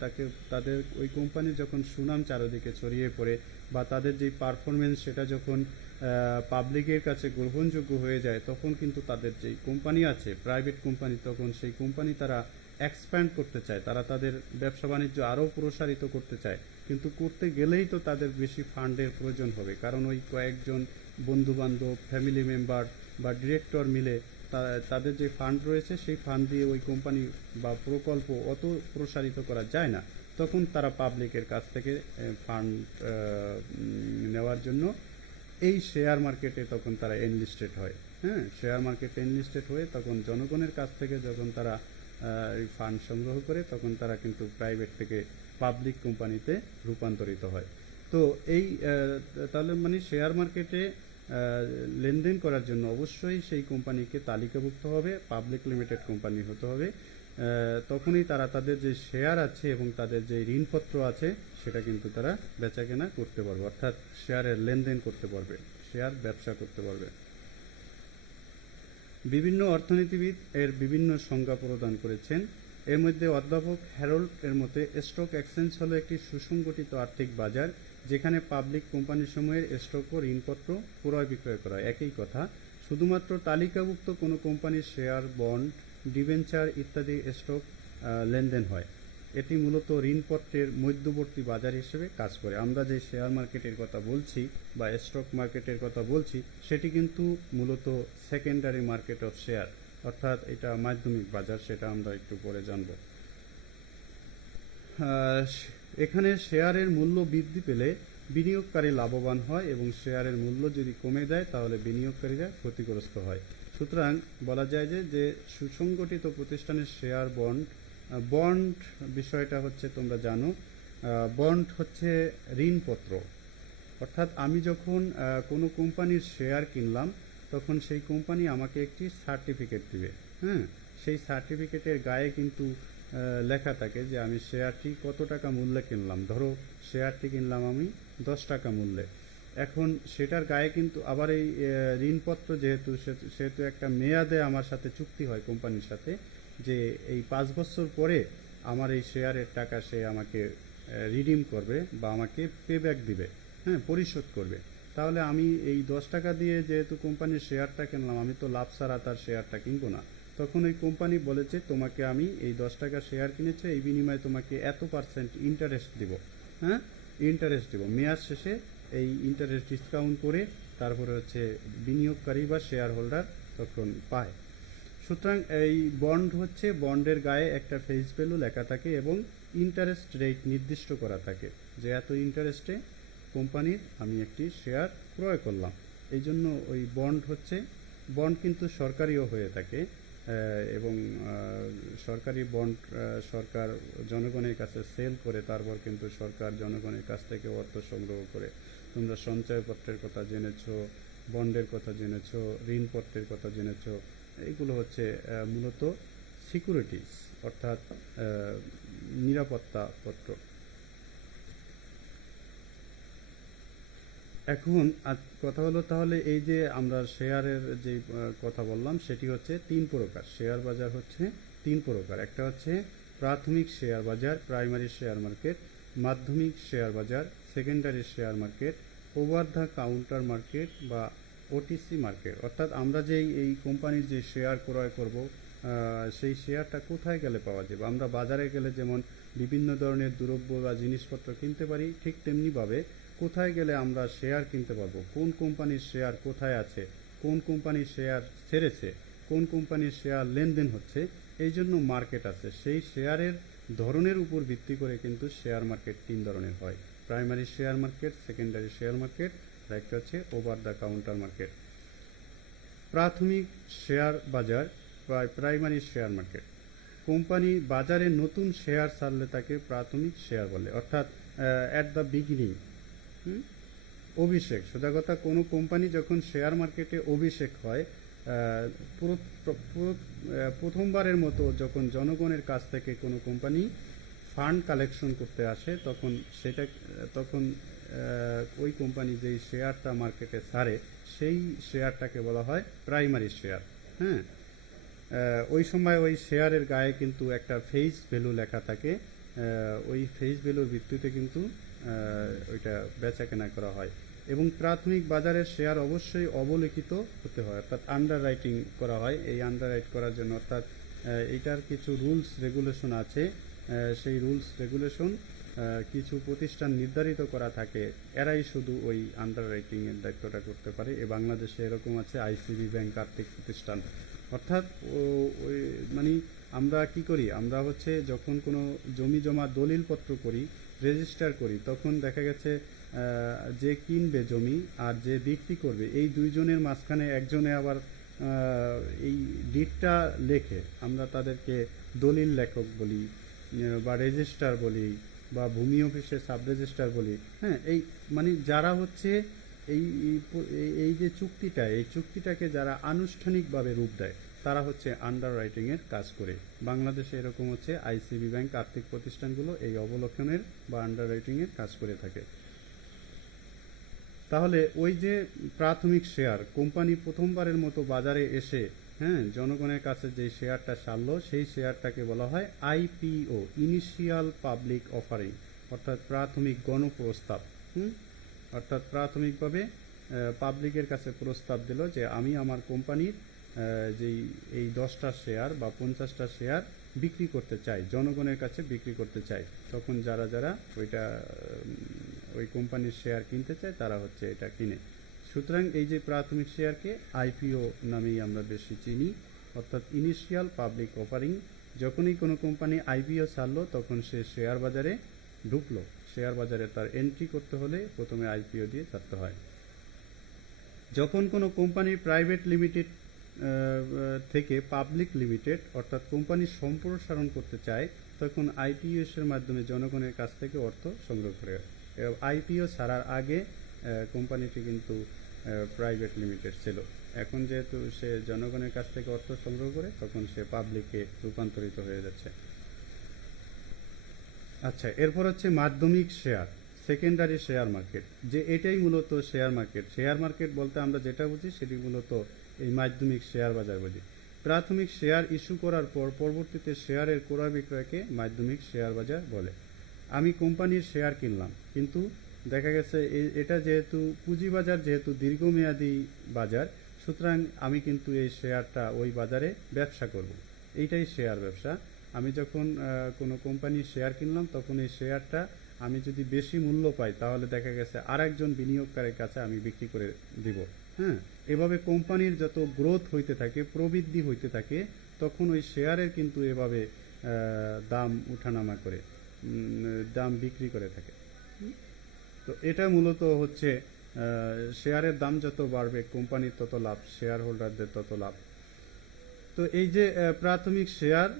তাদের ওই কোম্পানির যখন সুনাম চারিদিকে ছড়িয়ে পড়ে, বা তাদের যে পারফরমেন্স সেটা যখন পাবলিকের কাছে গ্রহণযোগ্য হয়ে যায়, তখন কিন্তু তাদের যেই কোম্পানি আছে, প্রাইভেট কোম্পানি, তখন সেই কোম্পানি তারা এক্সপ্যান্ড করতে চায়, তারা তাদের ব্যবসা বাণিজ্য আরও প্রসারিত করতে চায়। কিন্তু করতে গেলেই তো তাদের বেশি ফান্ডের প্রয়োজন হবে, কারণ ওই কয়েকজন বন্ধুবান্ধব, ফ্যামিলি মেম্বার বা ডিরেক্টর মিলে তাদের যে ফান্ড রয়েছে সেই ফান্ড দিয়ে ওই কোম্পানি বা প্রকল্প অত প্রসারিত করা যায় না। তখন তারা পাবলিকের কাছ থেকে ফান্ড নেওয়ার জন্য এই শেয়ার মার্কেটে তখন তারা এনলিস্টেড হয়, হ্যাঁ। শেয়ার মার্কেটে এনলিস্টেড হয়ে তখন জনগণের কাছ থেকে যখন তারা এই ফান্ড সংগ্রহ করে, তখন তারা কিন্তু প্রাইভেট থেকে পাবলিক কোম্পানিতে রূপান্তরিত হয়। তো এই তাহলে মানে শেয়ার মার্কেটে লেনদেন করার জন্য অবশ্যই সেই কোম্পানিকে তালিকাভুক্ত হবে, পাবলিক লিমিটেড কোম্পানি হতে হবে। তখনই তারা তাদের যে শেয়ার আছে এবং তাদের যে ঋণপত্র আছে সেটা কিন্তু তারা বেচাকেনা করতে পারবে, অর্থাৎ শেয়ারের লেনদেন করতে পারবে, শেয়ার ব্যবসা করতে পারবে। বিভিন্ন অর্থনীতিবিদ এর বিভিন্ন সংজ্ঞা প্রদান করেছেন। এর মধ্যে অধ্যাপক হ্যারল্ড এর মতে স্টক এক্সচেঞ্জ হলো একটি সুসংগঠিত আর্থিক বাজার যেখানে পাবলিক কোম্পানিসমূহের স্টক ও ঋণপত্র ক্রয় বিক্রয় করা হয়। একই কথা, শুধুমাত্র তালিকাভুক্ত কোনো কোম্পানির শেয়ার, বন্ড ডিবেঞ্চার ইত্যাদি স্টক লেনদেন হয়। এটি মূলত ঋণপত্রের মধ্যবর্তী বাজার হিসেবে কাজ করে। আমরা যে শেয়ার মার্কেটের কথা বলছি বা স্টক মার্কেটের কথা বলছি, সেটি কিন্তু মূলত সেকেন্ডারি মার্কেট অফ শেয়ার, অর্থাৎ এটা মাধ্যমিক বাজার, সেটা আমরা একটু পরে জানব। এখানে শেয়ারের মূল্য বৃদ্ধি পেলে বিনিয়োগকারী লাভবান হয় এবং শেয়ারের মূল্য যদি কমে যায় তাহলে বিনিয়োগকারীরা ক্ষতিগ্রস্ত হয়। সুতরাং বলা যায় যে সুসংগঠিত প্রতিষ্ঠানের শেয়ার বন্ড বিষয়টা হচ্ছে তোমরা জানো, বন্ড হচ্ছে ঋণপত্র। অর্থাৎ আমি যখন কোনো কোম্পানির শেয়ার কিনলাম তখন সেই কোম্পানি আমাকে একটি সার্টিফিকেট দিবে। হ্যাঁ, সেই সার্টিফিকেটের গায়ে কিন্তু লেখা থাকে যে আমি শেয়ারটি কত টাকা মূল্যে কিনলাম। ধরো শেয়ারটি কিনলাম আমি 10 টাকা মূল্যে। এখন সেটার গায়ে কিন্তু আবার এই ঋণপত্র সেহেতু একটা মেয়াদে আমার সাথে চুক্তি হয় কোম্পানির সাথে যে এই 5 বছর পরে আমার এই শেয়ারের টাকা সে আমাকে রিডিম করবে বা আমাকে পেব্যাক দিবে, হ্যাঁ, পরিশোধ করবে। তাহলে আমি এই 10 টাকা দিয়ে যেহেতু কোম্পানির শেয়ারটা কিনলাম, আমি তো লাভ ছাড়া তার শেয়ারটা কিনবো না। তখন ওই কোম্পানি বলেছে তোমাকে আমি এই 10 টাকা শেয়ার কিনেছে, এই বিনিময়ে তোমাকে এত % ইন্টারেস্ট দিব। হ্যাঁ, ইন্টারেস্ট দিব। মেয়াদ শেষে এই ইন্টারেস্ট ডিসকাউন্ট করে তারপরে হচ্ছে বিনিয়োগকারী বা শেয়ার হোল্ডার তখন পায়। সুতরাং এই বন্ড হচ্ছে, বন্ডের গায়ে একটা ফেস ভ্যালু লেখা থাকে এবং ইন্টারেস্ট রেট নির্দিষ্ট করা থাকে যে এত ইন্টারেস্টে কোম্পানির আমি একটি শেয়ার ক্রয় করলাম। এই জন্য ওই বন্ড কিন্তু সরকারিও হয়ে থাকে এবং সরকারি বন্ড সরকার জনগণের কাছে সেল করে, তারপর কিন্তু সরকার জনগণের কাছ থেকে অর্থ সংগ্রহ করে। তোমরা সঞ্চয়পত্রের কথা জেনেছো, বন্ডের কথা জেনেছো, ঋণপত্রের কথা জেনেছো। এইগুলো হচ্ছে মূলত সিকিউরিটিজ, অর্থাৎ নিরাপত্তা পত্র। এখন কথা হলো তাহলে এই যে আমরা শেয়ারের যে কথা বললাম সেটি হচ্ছে 3 প্রকার। শেয়ার বাজার হচ্ছে 3 প্রকার। একটা হচ্ছে প্রাথমিক শেয়ার বাজার, প্রাইমারি শেয়ার মার্কেট; মাধ্যমিক শেয়ার বাজার, secondary share market; over the counter market বা ওটিসি মার্কেট। অর্থাৎ আমরা যেই এই কোম্পানির যে শেয়ার ক্রয় করব সেই শেয়ারটা কোথায় গেলে পাওয়া যাবে। আমরা বাজারে গেলে যেমন বিভিন্ন ধরনের দ্রব্য বা জিনিসপত্র কিনতে পারি, ঠিক তেমনিভাবে কোথায় গেলে আমরা শেয়ার কিনতে পারবো, কোন কোম্পানির শেয়ার কোথায় আছে, কোন কোম্পানির শেয়ার ছেড়েছে, কোন কোম্পানির শেয়ার লেনদেন হচ্ছে, এই জন্য মার্কেট আছে। সেই শেয়ারের ধরনের উপর ভিত্তি করে কিন্তু শেয়ার মার্কেট 3 ধরনের হয়: primary share market, secondary share market, আর একটা হচ্ছে ওভার দ্য কাউন্টার মার্কেট। প্রাথমিক শেয়ার বাজার, প্রাইমারি শেয়ার মার্কেট। কোম্পানি বাজারে নতুন শেয়ার ছাড়লে তাকে প্রাথমিক শেয়ার বলে, অর্থাৎ অ্যাট দ্য বিগিনিং, অভিষেক। সোজা কথা, কোনো কোম্পানি যখন শেয়ার মার্কেটে অভিষেক হয়, প্রথমবারের মতো যখন জনগণের কাছ থেকে কোনো কোম্পানি ফান্ড কালেকশন করতে আসে, তখন ওই কোম্পানি যেই শেয়ারটা মার্কেটে ছাড়ে সেই শেয়ারটাকে বলা হয় প্রাইমারি শেয়ার। হ্যাঁ, ওই সময় ওই শেয়ারের গায়ে কিন্তু একটা ফেস ভ্যালু লেখা থাকে। ওই ফেস ভ্যালুর ভিত্তিতে কিন্তু ওইটা বেচা কেনা করা হয়। এবং প্রাথমিক বাজারের শেয়ার অবশ্যই অবলিখিত হতে হয়, অর্থাৎ আন্ডার রাইটিং করা হয়। এই আন্ডার রাইট করার জন্য অর্থাৎ এটার কিছু রুলস রেগুলেশন আছে। সেই রুলস রেগুলেশন কিছু প্রতিষ্ঠান নির্ধারিত করা থাকে, এরাই শুধু ওই আন্ডার রাইটিংয়ের দায়িত্বটা করতে পারে। বাংলাদেশে এরকম আছে আইসিবি ব্যাংক আর্থিক প্রতিষ্ঠান। অর্থাৎ ওই মানে আমরা কি করি, আমরা হচ্ছে যখন কোনো জমি জমা দলিলপত্র করি, রেজিস্টার করি, তখন দেখা গেছে যে কিনবে জমি আর যে বিক্রি করবে, এই দুইজনের মাঝখানে একজনে আবার এই ডিডটা লেখে। আমরা তাদেরকে দলিল লেখক বলি বা রেজিস্ট্রার বলি বা ভূমি অফিসের সাব রেজিস্ট্রার বলি। হ্যাঁ, এই মানে যারা হচ্ছে এই যে এই চুক্তিটাকে যারা আনুষ্ঠানিকভাবে রূপ দেয়, তারা হচ্ছে আন্ডার রাইটিংয়ের কাজ করে। বাংলাদেশে এরকম হচ্ছে আইসিবি ব্যাংক আর্থিক প্রতিষ্ঠানগুলো এই অবলোকনের বা আন্ডার রাইটিংয়ের কাজ করে থাকে। তাহলে ওই যে প্রাথমিক শেয়ার, কোম্পানি প্রথমবারের মতো বাজারে এসে জনগণের কাছে যে শেয়ারটা ছাড়লো, সেই শেয়ারটাকে বলা হয় আইপিও, ইনিশিয়াল পাবলিক অফারিং, অর্থাৎ প্রাথমিক গণপ্রস্তাব। অর্থাৎ প্রাথমিকভাবে পাবলিকের কাছে প্রস্তাব দিল যে আমি আমার কোম্পানির যেই এই 10টা শেয়ার বা 50টা শেয়ার বিক্রি করতে চাই, জনগণের কাছে বিক্রি করতে চাই, তখন যারা যারা ওই কোম্পানির শেয়ার কিনতে চায় তারা হচ্ছে এটা কিনে। সুতরাং এই যে প্রাথমিক শেয়ারকে আইপিও নামেই আমরা বেশি চিনি, অর্থাৎ ইনিশিয়াল পাবলিক অফারিং। যখনই কোনো কোম্পানি আইপিও ছাড়লো তখন সে শেয়ার বাজারে ঢুকলো। শেয়ার বাজারে তার এন্ট্রি করতে হলে প্রথমে আইপিও দিয়ে ছাড়তে হয়। যখন কোনো কোম্পানি প্রাইভেট লিমিটেড থেকে পাবলিক লিমিটেড অর্থাৎ কোম্পানি সম্প্রসারণ করতে চায়, তখন আইপিওএস এর মাধ্যমে জনগণের কাছ থেকে অর্থ সংগ্রহ করে। আইপিও ছাড়ার আগে কোম্পানিটি কিন্তু প্রাইভেট লিমিটেড ছিল। এখন যেহেতু সে জনগণের কাছ থেকে অর্থ সংগ্রহ করে, তখন সে পাবলিকে রূপান্তরিত হয়ে যাচ্ছে। আচ্ছা, এরপর হচ্ছে মাধ্যমিক শেয়ার, সেকেন্ডারি শেয়ার মার্কেট। যে এটাই মূলত শেয়ার মার্কেট। শেয়ার মার্কেট বলতে আমরা যেটা বুঝি সেটি মূলত এই মাধ্যমিক শেয়ার বাজার বুঝি। প্রাথমিক শেয়ার ইস্যু করার পর পরবর্তীতে শেয়ারের ক্রয় বিক্রয়কে মাধ্যমিক শেয়ার বাজার বলে। আমি কোম্পানির শেয়ার কিনলাম, কিন্তু দেখা গেছে এটা যেহেতু পুঁজিবাজার, যেহেতু দীর্ঘমেয়াদী বাজার, সুতরাং আমি কিন্তু এই শেয়ারটা ওই বাজারে ব্যবসা করব। এইটাই শেয়ার ব্যবসা। আমি যখন কোনো কোম্পানির শেয়ার কিনলাম, তখন এই শেয়ারটা আমি যদি বেশি মূল্য পাই, তাহলে দেখা গেছে আরেকজন বিনিয়োগকারীর কাছে আমি বিক্রি করে দিব। হ্যাঁ, এভাবে কোম্পানির যত গ্রোথ হইতে থাকে, প্রবৃদ্ধি হইতে থাকে, তখন ওই শেয়ারের কিন্তু এভাবে দাম উঠানামা করে, দাম বিক্রি করে থাকে। তো এটা মূলত হচ্ছে শেয়ারের দাম যত বাড়বে কোম্পানির তত লাভ, শেয়ার হোল্ডারদের তত লাভ। তো এই যে প্রাথমিক শেয়ার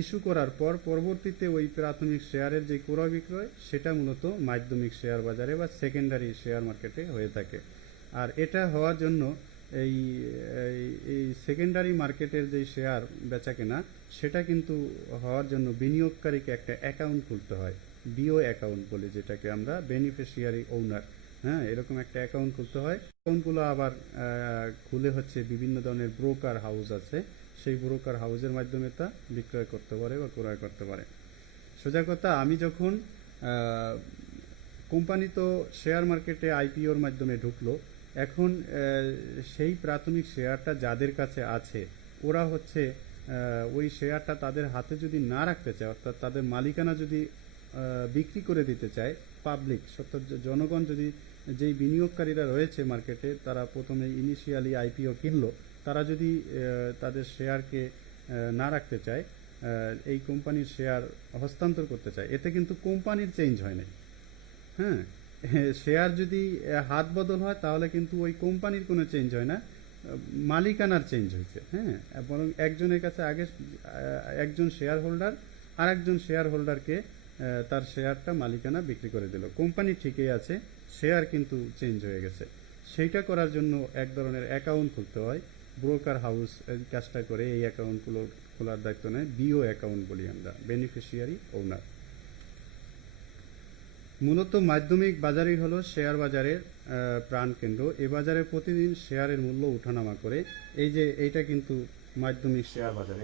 ইস্যু করার পর পরবর্তীতে ওই প্রাথমিক শেয়ারের যে ক্রয় বিক্রয়, সেটা মূলত মাধ্যমিক শেয়ার বাজারে বা সেকেন্ডারি শেয়ার মার্কেটে হয়ে থাকে। আর এটা হওয়ার জন্য এই এই সেকেন্ডারি মার্কেটের যে শেয়ার বেচা কেনা, সেটা কিন্তু হওয়ার জন্য বিনিয়োগকারীকে একটা অ্যাকাউন্ট খুলতে হয়, বিও অ্যাকাউন্ট বলি যেটাকে আমরা, বেনিফিশিয়ারি ওনার। হ্যাঁ, এরকম একটা অ্যাকাউন্ট খুলতে হয়। অ্যাকাউন্টগুলো আবার খুলে হচ্ছে বিভিন্ন ধরনের ব্রোকার হাউস আছে, সেই ব্রোকার হাউসের মাধ্যমে তা বিক্রয় করতে পারে বা ক্রয় করতে পারে। সোজা কথা, আমি যখন কোম্পানি তো শেয়ার মার্কেটে আইপিওর মাধ্যমে ঢুকলো, এখন সেই প্রাথমিক শেয়ারটা যাদের কাছে আছে, ওরা হচ্ছে ওই শেয়ারটা তাদের হাতে যদি না রাখতে চায়, অর্থাৎ তাদের মালিকানা যদি বিক্রি করে দিতে চায়, পাবলিক অর্থাৎ জনগণ যদি, যেই বিনিয়োগকারীরা রয়েছে মার্কেটে, তারা প্রথমে ইনিশিয়ালি আইপিও কিনলো, তারা যদি তাদের শেয়ারকে না রাখতে চায়, এই কোম্পানির শেয়ার হস্তান্তর করতে চায়, এতে কিন্তু কোম্পানির চেঞ্জ হয় না। হ্যাঁ, শেয়ার যদি হাত বদল হয়, তাহলে কিন্তু ওই কোম্পানির কোনো চেঞ্জ হয় না, মালিকানার চেঞ্জ হয়েছে। হ্যাঁ, বরং একজনের কাছে আগে একজন শেয়ার হোল্ডার আর একজন শেয়ার হোল্ডারকে তার শেয়ারটা মালিকানা বিক্রি করে দিল। কোম্পানি ঠিকই আছে, শেয়ার কিন্তু চেঞ্জ হয়ে গেছে। সেইটা করার জন্য এক ধরনের অ্যাকাউন্ট খুলতে হয়। ব্রোকার হাউস এই কাজটা করে, এই অ্যাকাউন্টগুলো খোলার দায়িত্ব নেয়, বিও অ্যাকাউন্ট বলি আমরা, বেনিফিশিয়ারি ওনার। মূলত মাধ্যমিক বাজারই হলো শেয়ার বাজারের প্রাণকেন্দ্র। এ বাজারে প্রতিদিন শেয়ারের মূল্য ওঠানামা করে। এই যে এইটা কিন্তু মাধ্যমিক শেয়ার বাজার,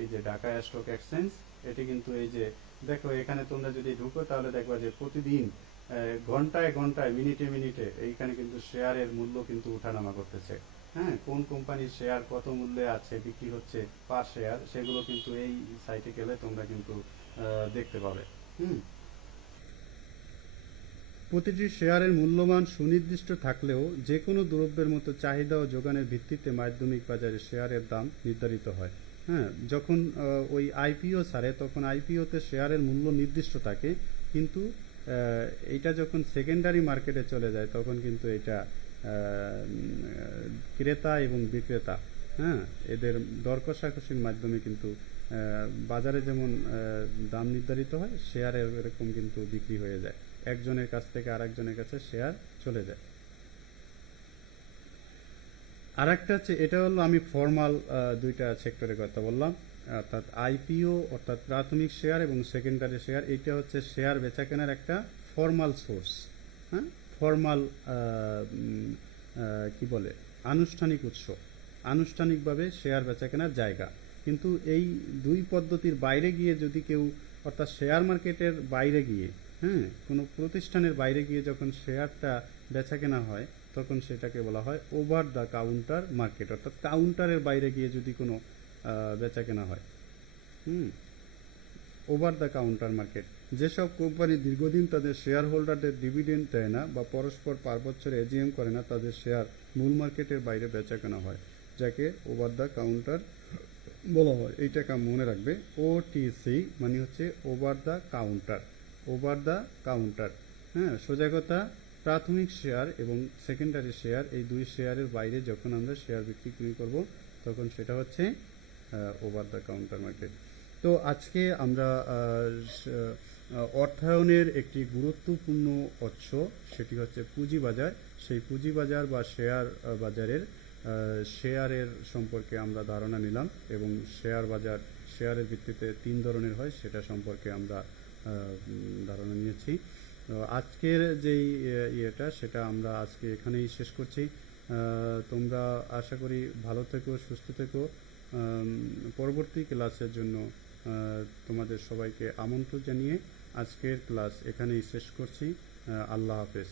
এই যে ঢাকা স্টক এক্সচেঞ্জ, এটি কিন্তু এই যে দেখো, এখানে তোমরা যদি ঢুকো তাহলে দেখবা যে প্রতিদিন ঘন্টায় ঘন্টায়, মিনিটে মিনিটে এইখানে কিন্তু শেয়ারের মূল্য কিন্তু উঠানামা করতেছে। হ্যাঁ, কোন কোম্পানির শেয়ার কত মূল্যে আছে, বিক্রি হচ্ছে পার শেয়ার, সেগুলো কিন্তু এই সাইটে গেলে তোমরা কিন্তু দেখতে পাবে। প্রতিটি শেয়ারের মূল্যমান সুনির্দিষ্ট থাকলেও যে কোনো দ্রব্যের মতো চাহিদা ও যোগানের ভিত্তিতে মাধ্যমিক বাজারে শেয়ারের দাম নির্ধারিত হয়। হ্যাঁ, যখন ওই আইপিও ছাড়ে, তখন আইপিওতে শেয়ারের মূল্য নির্দিষ্ট থাকে, কিন্তু এইটা যখন সেকেন্ডারি মার্কেটে চলে যায়, তখন কিন্তু এটা ক্রেতা এবং বিক্রেতা, হ্যাঁ, এদের দর কষাকষির মাধ্যমে কিন্তু বাজারে যেমন দাম নির্ধারিত হয়, শেয়ারের এরকম কিন্তু বিক্রি হয়ে যায়, একজনের কাছ থেকে আরেকজনের কাছে শেয়ার চলে যায়। আর একটা হচ্ছে, এটা হলো আমি ফর্মাল দুইটা সেক্টরের কথা বললাম, অর্থাৎ আইপিও অর্থাৎ প্রাথমিক শেয়ার এবং সেকেন্ডারি শেয়ার, এইটা হচ্ছে শেয়ার বেচা কেনার একটা ফর্মাল সোর্স। হ্যাঁ, ফর্মাল কি বলে, আনুষ্ঠানিক উৎস, আনুষ্ঠানিকভাবে শেয়ার বেচা কেনার জায়গা। কিন্তু এই দুই পদ্ধতির বাইরে গিয়ে যদি কেউ, অর্থাৎ শেয়ার মার্কেটের বাইরে গিয়ে হ্যাঁ, কোনো প্রতিষ্ঠানের বাইরে গিয়ে যখন শেয়ারটা বেচা কেনা হয় তখন সেটাকে বলা হয় ওভার দ্য কাউন্টার মার্কেট, অর্থাৎ কাউন্টারের বাইরে গিয়ে যদি কোনো বেচা কেনা হয়। হুম, ওভার দ্য কাউন্টার মার্কেট। যেসব কোম্পানি দীর্ঘদিন তাদের শেয়ার হোল্ডারদের ডিভিডেন্ড দেয় না বা পরস্পর 5 বছরে এজিএম করে না, তাদের শেয়ার মূল মার্কেটের বাইরে বেচা কেনা হয়, যাকে ওভার দ্য কাউন্টার বলা হয়। এই টাকা মনে রাখবে, ওটিসি মানে হচ্ছে over the counter, over the counter. হ্যাঁ, সোজা কথা, প্রাথমিক শেয়ার এবং সেকেন্ডারি শেয়ার, এই দুই শেয়ারের বাইরে যখন আমরা শেয়ার বিক্রি করব তখন সেটা হচ্ছে ওভার দ্য কাউন্টার মার্কেট। তো আজকে আমরা অর্থায়নের একটি গুরুত্বপূর্ণ উৎস, সেটি হচ্ছে পুঁজিবাজার। সেই পুঁজিবাজার বা শেয়ার বাজারের শেয়ারের সম্পর্কে আমরা ধারণা নিলাম, এবং শেয়ার বাজার শেয়ারের ভিত্তিতে 3 ধরনের হয় সেটা সম্পর্কে আমরা ধারণা নিয়েছি। আজকের যেই ইয়েটা সেটা আমরা আজকে এখানেই শেষ করছি। তোমরা আশা করি ভালো থেকো, সুস্থ থেকো। পরবর্তী ক্লাসের জন্য তোমাদের সবাইকে আমন্ত্রণ জানিয়ে আজকের ক্লাস এখানেই শেষ করছি। আল্লাহ হাফেজ।